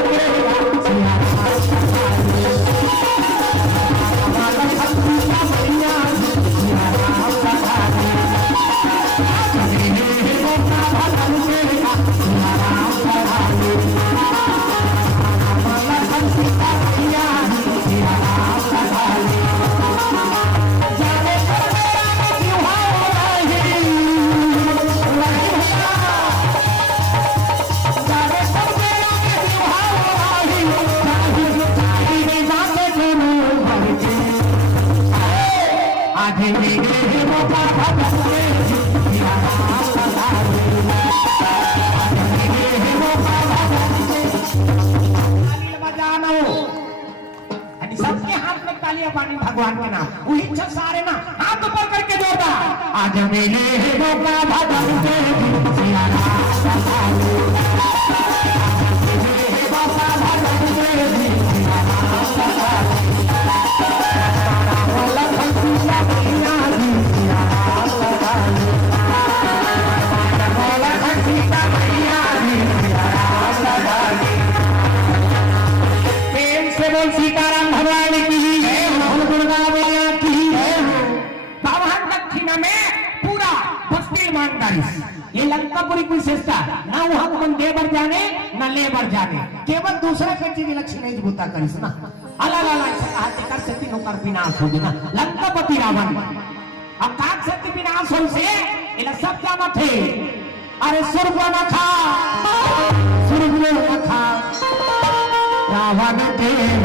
पानी भगवान के नाम वही सारे ना हाथ ऊपर करके जोड़ा आज मिले है मौका भगवान के सिया राम सहारे मिले है मौका भगवान के सिया राम सहारे वाला खंडा मैया सिया राम सहारे वाला खंडा मैया सिया राम सहारे प्रेम से बोल सीताराम भगवान की ये लंकापुरी की विशेषता ना वहां मन देवर जाने ना लेबर जाने केवल दूसरा के चीज लक्ष्य नहीं बुता करिस ना अला ला ला कहा कर से तीनों कर विनाश हो गया लंकापति रावण अब काक से विनाश हो से इला सब जाना थे अरे स्वर्ग न खा स्वर्ग न खा रावण देव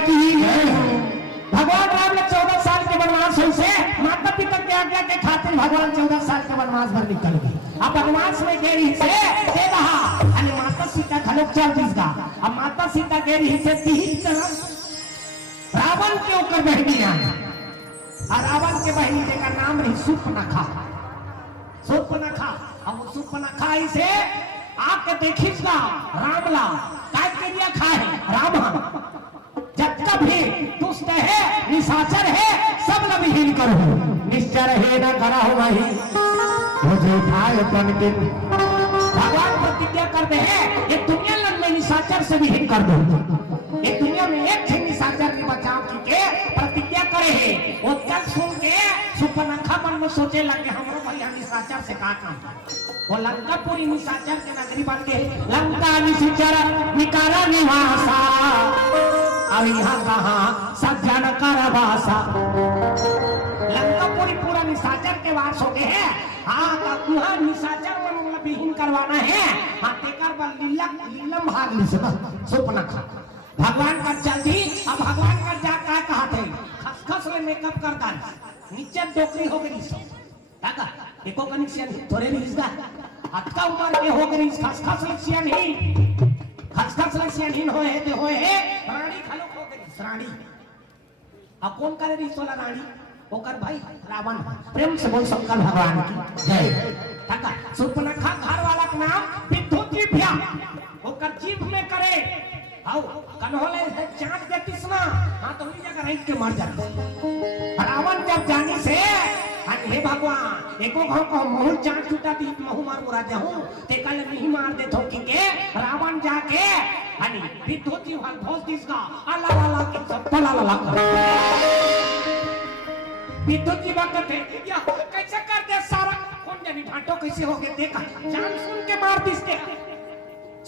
की भगवान राम ने 14 साल के वनवास हुई से माता पिता के आज्ञा के खातिर भगवान 14 साल के वनवास भर निकल गए। अब वनवास में गई से दे रहा आणि माता सीता घलोक चल दिसगा। अब माता सीता गई से तीन तरफ रावण के ऊपर बहनी आई और रावण के बहनी का नाम रही सुपनखा। सुपनखा अब वो सुपनखा से आके देखिसगा रामला काय के लिए खाए राम जब कभी दुष्ट है निशाचर है सब लविहीन करो निश्चर है न करा हो वही मुझे खाए तन के भगवान प्रतिज्ञा करते हैं ये दुनिया में निशाचर से विहीन कर दो। ये दुनिया में एक थे निशाचर के बचाव की प्रतिज्ञा करे है। वो तक सुन के सुपनखा मन में सोचे लगे हमरो भैया निशाचर से का काम। वो लंकापुरी निशाचर के नगरी बन गए लंका निशाचर निकारा निवासा अब यहाँ कहा सज्जन करवासा। लंकापुरी पूरा निशाचर के वास हो गए हैं। हाँ का निशाचर मन विहीन करवाना है। हाँ तेकर बल लीलम भाग ली से सुपनखा भगवान का जल्दी अब भगवान का जा का कहा थे खसखस में मेकअप करता नीचे डोकरी हो गई सब काका एको कनेक्शन थोड़े रिश्ता अटका उमर के हो गई खसखस लक्षण ही खसखस लक्षण ही होए है रानी खलो हो गई रानी अब कौन करे रिश्तोला रानी ओकर भाई रावण। प्रेम से बोल शंकर भगवान की जय। काका सुपनखा घर वाला का नाम विद्युत भ्या ओकर जीभ में करे आओ कन्होले चांद के तिसना हां तो ही जगह रह के मर जाते। रावण जब जाने से हे भगवान एको घाव को मुंह चांद छूटा दी महु मार मुरा जाऊं ते कल नहीं मार दे थोकी के रावण जाके हनी विद्युत हल भोज दिसगा अल्लाह अल्लाह के सब तला ला विद्युत जी बात करते या कैसे कर दे सारा कौन जानी ढांटो कैसे हो गए देखा जान सुन के मार दिसते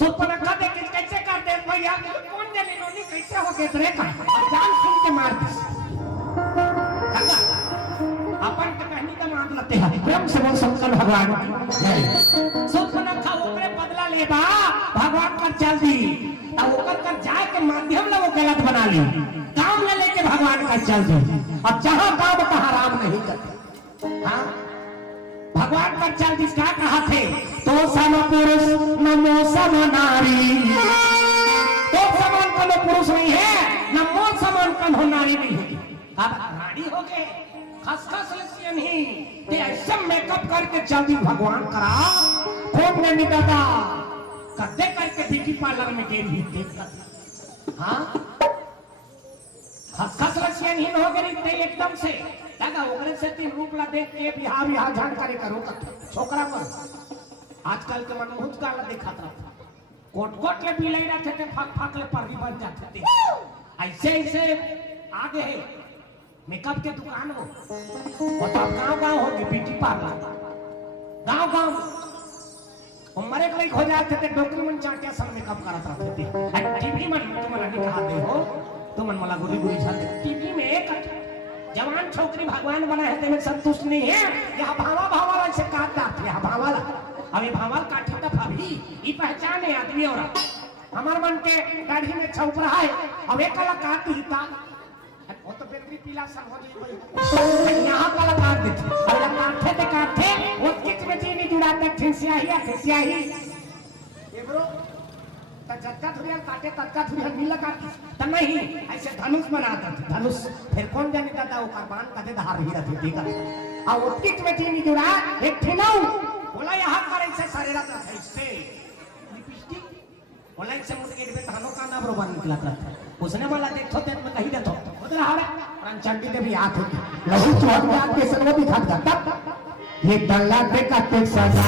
सुपनखा देख कैसे कर दे भैया कौन जाने नोनी कैसे हो गए रे का जान सुन के मार दिस अपन के कहनी का मान लेते हैं। प्रेम से बोल शंकर भगवान की सुपनखा ओकरे बदला लेबा भगवान पर चल दी अब ओकर कर जाए के माध्यम ले वो गलत बना ली काम ले लेके भगवान का चल दी। अब जहां काम तहां राम नहीं करते। हां भगवान पर चल जिसका कहा थे तो सम पुरुष नमो सम नारी तो समान कम पुरुष नहीं है नमो समान कम नारी नहीं है। अब नारी हो गए खसखस लक्षण ही ते ऐसा मेकअप करके जल्दी भगवान करा कौन ने निकाला कदे करके ब्यूटी पार्लर में गई देखकर। हाँ खसखस लक्षण ही हो गई ते एकदम से लगा ओकरे से तीन रूप ला देख के बिहार जानकारी करो छोकरा पर आजकल के मन बहुत काला देखा था कोट ले बिलाई रहते थे फाक ले पर भी बन जाते थे ऐसे ऐसे आगे है मेकअप के दुकान हो वो तो गांव होगी ब्यूटी पार्लर गांव हमारे को हो जाते थे डॉक्टर मन चाटे सब मेकअप कराता रहते थे टीवी में तुम मला दिखाते हो तुम मन मला गुड़ी गुड़ी चलते टीवी में एक जवान छोकरी भगवान बना है तेरे संतुष्ट नहीं है यह भावा ऐसे काट डालते हैं भावाला अभी भावाल काटे तब अभी ये पहचान है आदमी और हमार मन के दाढ़ी में छौप रहा है अब एक कला काट हिता वो तो बेकरी पीला सब हो जाए यहाँ कला काट देती और काटते वो किच में चीनी जुड़ाते ठेसिया ही ये ब्रो झटका थुरिया काटे तटका थुरिया नीला काटी तब नहीं ऐसे धनुष बनाता था धनुष फिर कौन जाने जाता वो कारबान कदे धार ही रहती थी कर और उसकी चमेटी नहीं जुड़ा एक ठिनाऊ बोला यहाँ कर ऐसे शरीर का ऐसे लिपस्टिक बोला ऐसे मुझे के धानों का ना बरोबर निकला था उसने बोला देखो तेरे में कहीं देखो उधर आ रहा प्रांचंडी ने भी हाथ होती लहू चौक में आपके सर वो दिखा था तब ये डल्ला देखा तेरे सजा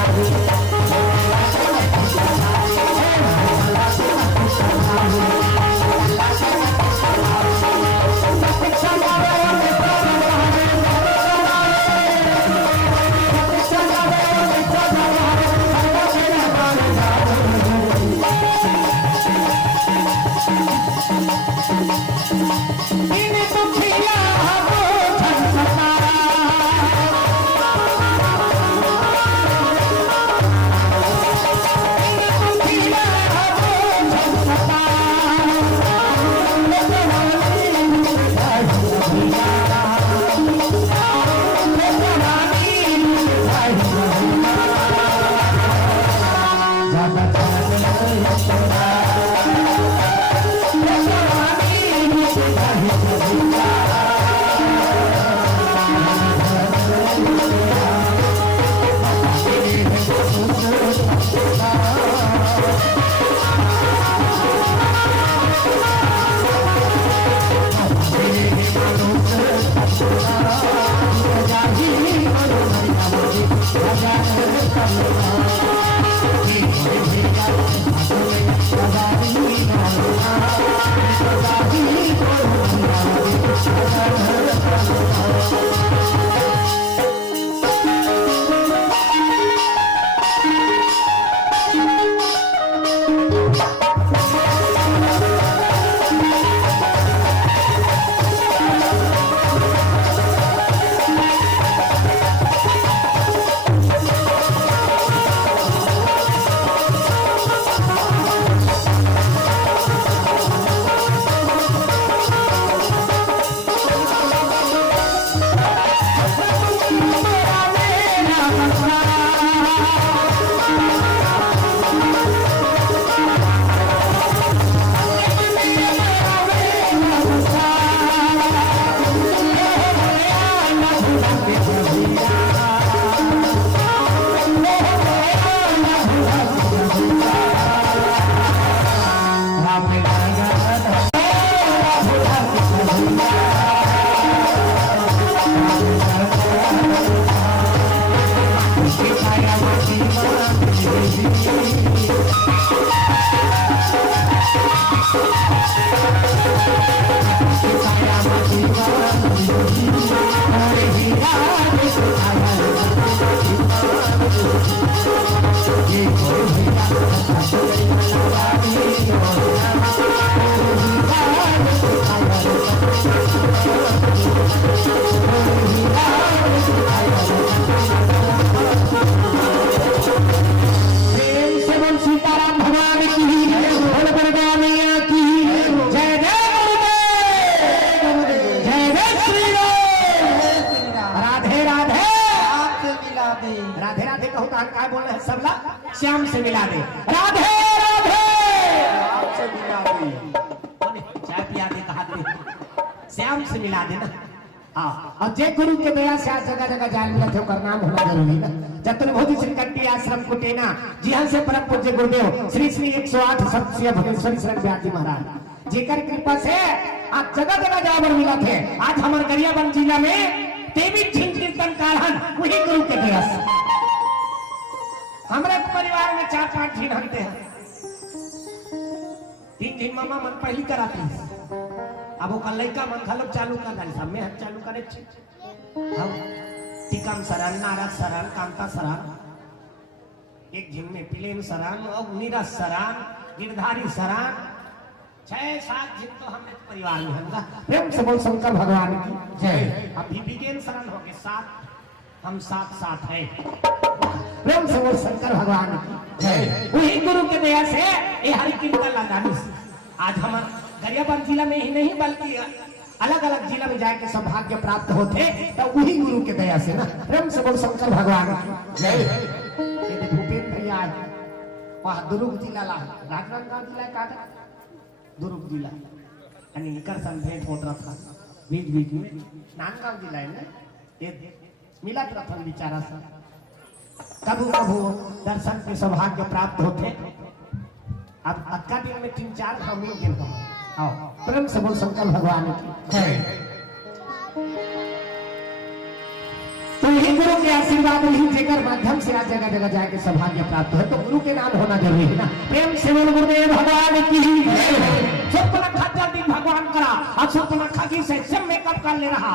श्याम से मिला दे, राधे राधे से मिला दे, चाय पिया दे, कहा दे श्याम से मिला दे ना। हाँ, और जय गुरु के दया से आज जगह जगह जान मिला थे कर नाम होना जरूरी ना। जतन भोजी श्रीकंठी आश्रम कुटेना जी हाँ से परम पूज्य गुरुदेव श्री श्री 108 सत्य भगेश्वरी शरण व्यासी महाराज जेकर कृपा से आज जगह जगह जावर मिला थे। आज हमारे गरियाबंद जिला में देवी झिन कीर्तन कारहन वही गुरु के दया से हमारे परिवार में 4-5 झिन हटते हैं। 3 झिन मामा मन पहली कराती है, अब वो लड़का मन खलब चालू कर डाली सब में हाथ चालू करे हम टिकम सरन नारद सरन कांता सरन एक झिन में प्लेन सरन और नीरज सरन गिरधारी सरन 6-7 झिन तो हमने परिवार में हमला प्रेम से बोल शंकर भगवान की जय। अभी विजयन सरन हो गए 7 हम 7 हैं प्रेम से बोल शंकर भगवान की जय। वही गुरु के दया से ये हरि कीर्तन लगानी आज हमारे गरियाबंद जिला में ही नहीं बल्कि अलग अलग जिला में जाके सौभाग्य प्राप्त होते तो वही गुरु के दया से ना। प्रेम से बोल शंकर भगवान जय। भूपेन्द्र भैया वहाँ दुर्ग जिला राजनांदगांव जिला का दुर्ग जिला निकर भेंट होता रहा था बीच बीच में नांदगांव जिला है ना ये मिला प्रथम विचारा सा कभू कभू दर्शन के सौभाग्य प्राप्त होते। अब अक्का दिन में 3-4 हम लोग गिनता आओ प्रेम से बोल शंकर भगवान की जय। तो यही गुरु के आशीर्वाद ही जेकर माध्यम से आज जगह जगह जाके सौभाग्य प्राप्त है तो गुरु के नाम होना जरूरी है ना। प्रेम से बोल गुरुदेव भगवान की सुपनखा जल्दी भगवान करा और सुपनखा जी से सब मेकअप कर ले रहा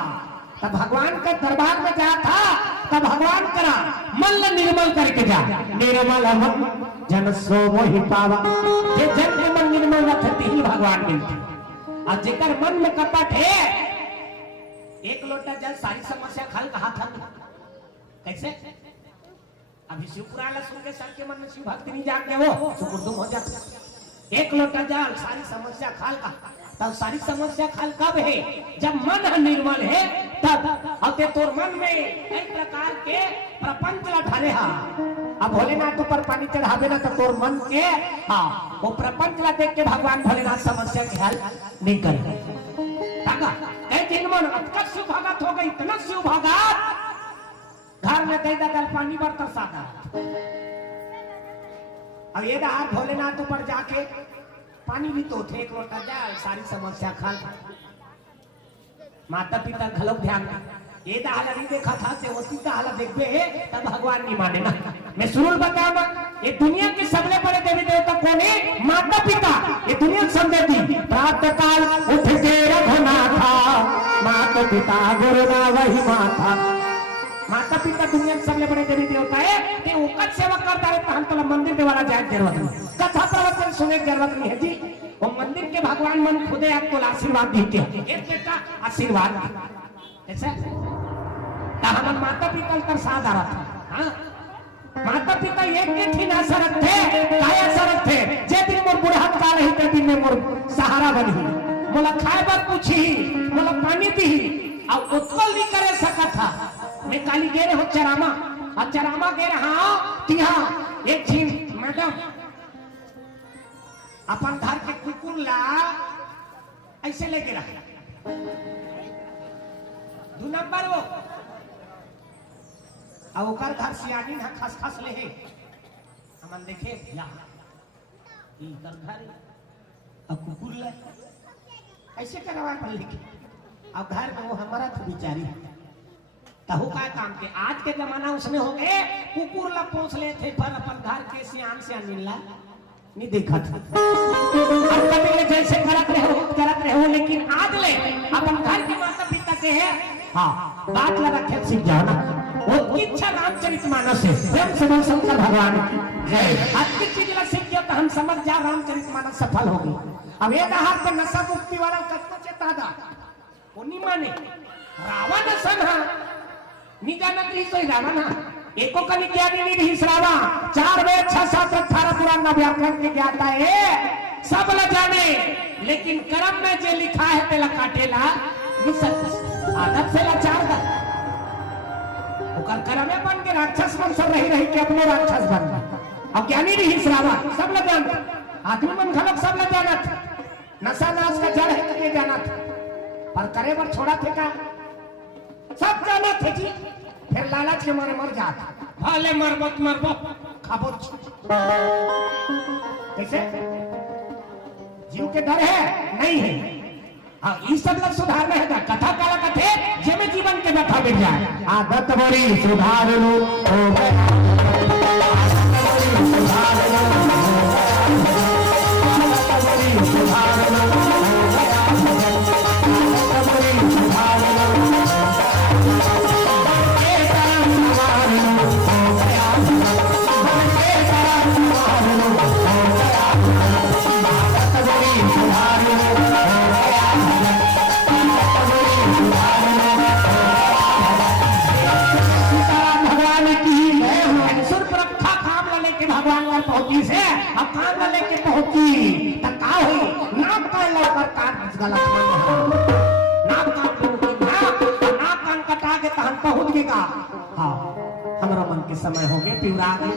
तब भगवान के दरबार में जा था तब भगवान करा मन निर्मल करके जा निर्मल मन जन सो मोहि पावा ये जन के मन निर्मल रखती ही भगवान मिलती। और जेकर मन में कपट है एक लोटा जल सारी समस्या खल कहा था कैसे अभी शिवपुराण सुन के सबके मन में शिव भक्ति नहीं जाग गया वो सुकुर्दुम हो जाता। एक लोटा जल सारी समस्या खल कहा तब सारी समस्या खल कब है जब मन निर्मल है तब अते तोर मन में कई प्रकार के प्रपंच लठाले हा अब भोलेनाथ ऊपर पानी चढ़ावे ना तो तोर मन के हाँ वो प्रपंच ला देख के भगवान भोलेनाथ समस्या के हल नहीं कर मन अटक शिव भगत हो गई इतना शिव भगत घर में कई दल पानी बरतर सादा अब ये हाथ भोलेनाथ ऊपर जाके पानी भी तो थे एक लोटा जाए सारी समस्या खाल माता पिता घलोक ध्यान ये हालत नहीं देखा था सेवती का हालत देखते तब भगवान नहीं माने ना। मैं शुरू बताया ये दुनिया के सबसे बड़े देवी देवता कौन है माता पिता ये दुनिया समझती प्रातः काल उठ के रघुनाथा माता पिता गुरुना वही माता। माता पिता दुनिया के सबले बड़े देवी देवता है, ते ओकर सेवा करता रहे हम तो मंदिर देवाला जाए जरूरत नहीं, कथा प्रवचन सुने की जरूरत नहीं है जी। वो मंदिर के भगवान मन खुदे आपको आशीर्वाद देते हैं, एक बेटा आशीर्वाद ऐसा हमारे माता पिता का साथ आ रहा था। हाँ? माता पिता एक के थी ना सरत थे, काया सरत थे, जे दिन मोर बुढ़ात का रही ते दिन में मोर सहारा बनी, मोला खाए बार पूछी, मोला पानी दी, अब उत्पल नहीं करे सका था। मैं काली गे रहे हो चरामा, और चरामा गे रहा तिहा एक चीज मैडम अपन घर के कुकुर ला ऐसे लेके रहा 2 नंबर वो अब ओकर घर सियानी ना खस खस ले है हमन देखे या ई कर घर अब कुकुर ला ऐसे करवा पर लिखे अब घर में वो हमारा तो बिचारी तहु का काम के आज के जमाना उसमें हो गए कुकुर ला पोस ले थे पर अपन घर के सियान सियानी ला नहीं देखा था कभी जैसे करत रहे हो लेकिन आज ले अपन घर के माता पिता के है हाँ बात लगा खेत सीख जाओ ना वो इच्छा रामचरितमानस है प्रेम से बोल शंकर भगवान की जय। आज की चीज ला सीख गया तो हम समझ जा रामचरितमानस सफल होगी। अब एक आहार पे नशा मुक्ति वाला कत्तो चेता दा वो नहीं माने रावण सन हा निजानत ही सोई रावण हा एको कनी ज्ञानी नहीं रही श्रावा 4 वेद 6 शास्त्र 18 पुराण व्याकरण के ज्ञाता है सब ल जाने लेकिन कर्म में जो लिखा है तेला काटेला आदत से लाचार दा ओकर कर्म में बन के राक्षस मन सब रही के अपने राक्षस बन अब ज्ञानी रही श्रावा सब ल जानत आदमी मन खलक सब ल जानत नशा नाश का जड़ है के जानत पर करे बर छोड़ा थे का सब जानत थे जी फिर लालच के मारे मर जाता भले मरबो खाबो कैसे जीव के डर है नहीं है हाँ ये सब लोग सुधार में है कथा काला कथे जेमे जीवन के व्यथा मिट जाए आदत बड़ी सुधार लो हमारा मन के समय हो गए पिवरा गए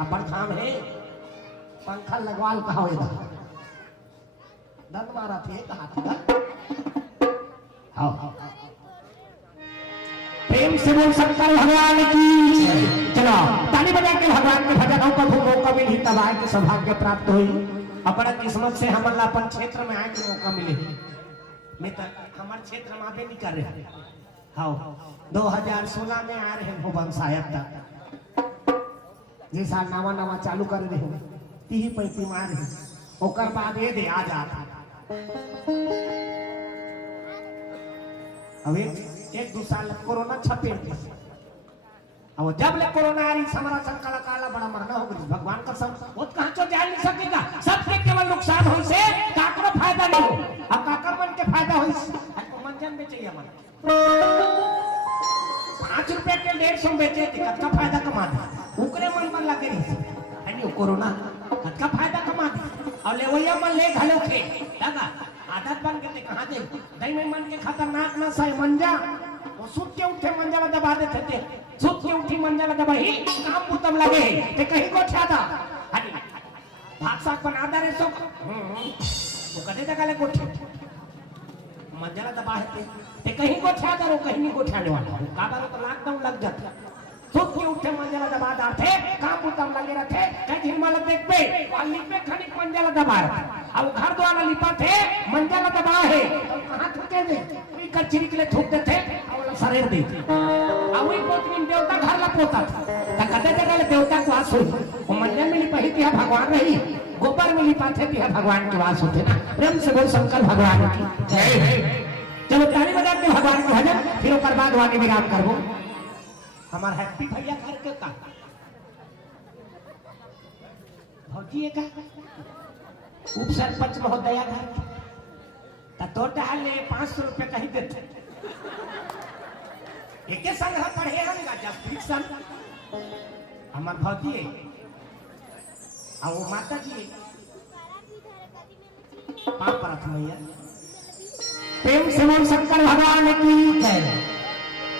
अपन काम है पंखा लगवाल कहा होगा दंड मारा थे कहा था प्रेम से बोल शंकर भगवान की चलो ताली बजा के भगवान के भजन को मौका मिली तब आए के सौभाग्य प्राप्त हुई अपना किस्मत से हम अपन क्षेत्र में आए के मौका मिले मैं तो हमारे क्षेत्र में आगे नहीं कर रहे हाँ 2016 में आ रहे हो बंसायत तक जिस साल नवा चालू कर रहे हो 30-35 मार रहे ओकर बाद ये दे आ जाता अब एक 2 साल कोरोना छपे अब जब ले कोरोना आ रही हमारा संकला काला बड़ा मरना हो गई भगवान का सब वो कहां तो जा नहीं सकेगा सबके केवल नुकसान हो से काकरो फायदा नहीं हो अब काकर मन के फायदा हो हमको मंजन में चाहिए मन 5 रुपए के 150 बेचे कितना फायदा कमा दे उकरे मन पर लगे रही है नहीं कोरोना कितना फायदा कमा दे और ले वही मन ले घलो खे दादा आदत बन के कहां दे दई में मन के खतरनाक ना सही मंजा वो सूत के उठे मंजा दबा देते थे सूत के उठी मंजा दबा ही काम पुतम लगे ते कहीं को छादा हनी भाग साग बना दे रे सो वो कदे तक ले कोठे मंजा दबा है ते कहीं को छादा रो कहीं नहीं को छाने वाला का बार तो लॉकडाउन लग जाता सूत के उठे मंजा दबा दाते काम पुतम लगे रहते कहीं हिमाल देख पे वाली पे खनिक मंजा दबा अब घर द्वारा लिपा थे मंजा दबा है कहां थके दे कचरी के लिए थूक देते और शरीर दे अब वही पोतनी देवता घर ला पोता था कदे जगह देवता को वास हुई वो मंजन में लिपा ही थी भगवान रही गोबर में लिपा थे भगवान के वास होते ना प्रेम से बोल शंकर भगवान की जय। चलो ताली बजा के बाद वाणी विराम करबो हमार हैप्पी भैया घर के का भौजी का उप सरपंच महोदया घर तो डाल ले 500 रुपये कहीं देते एक संग पढ़े हम जब हमार भौजी और वो माता जी पाप मैया प्रेम से बोल शंकर भगवान की जय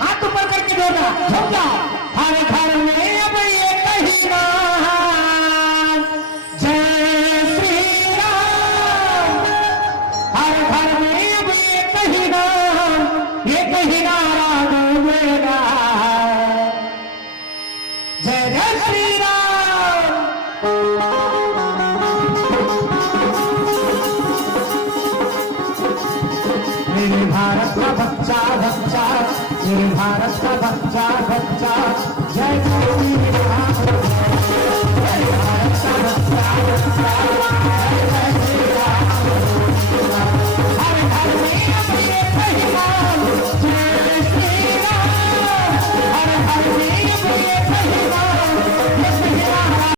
हाथ ऊपर करके जोड़ा झुक जाओ हर घर में अब ये कहीं नाम जय श्री राम हर घर में अब ये कहीं नाम ये कहीं नारा गूंजेगा जय जय श्री राम मेरे भारत का बच्चा बच्चा मेरे भारत का बच्चा बच्चा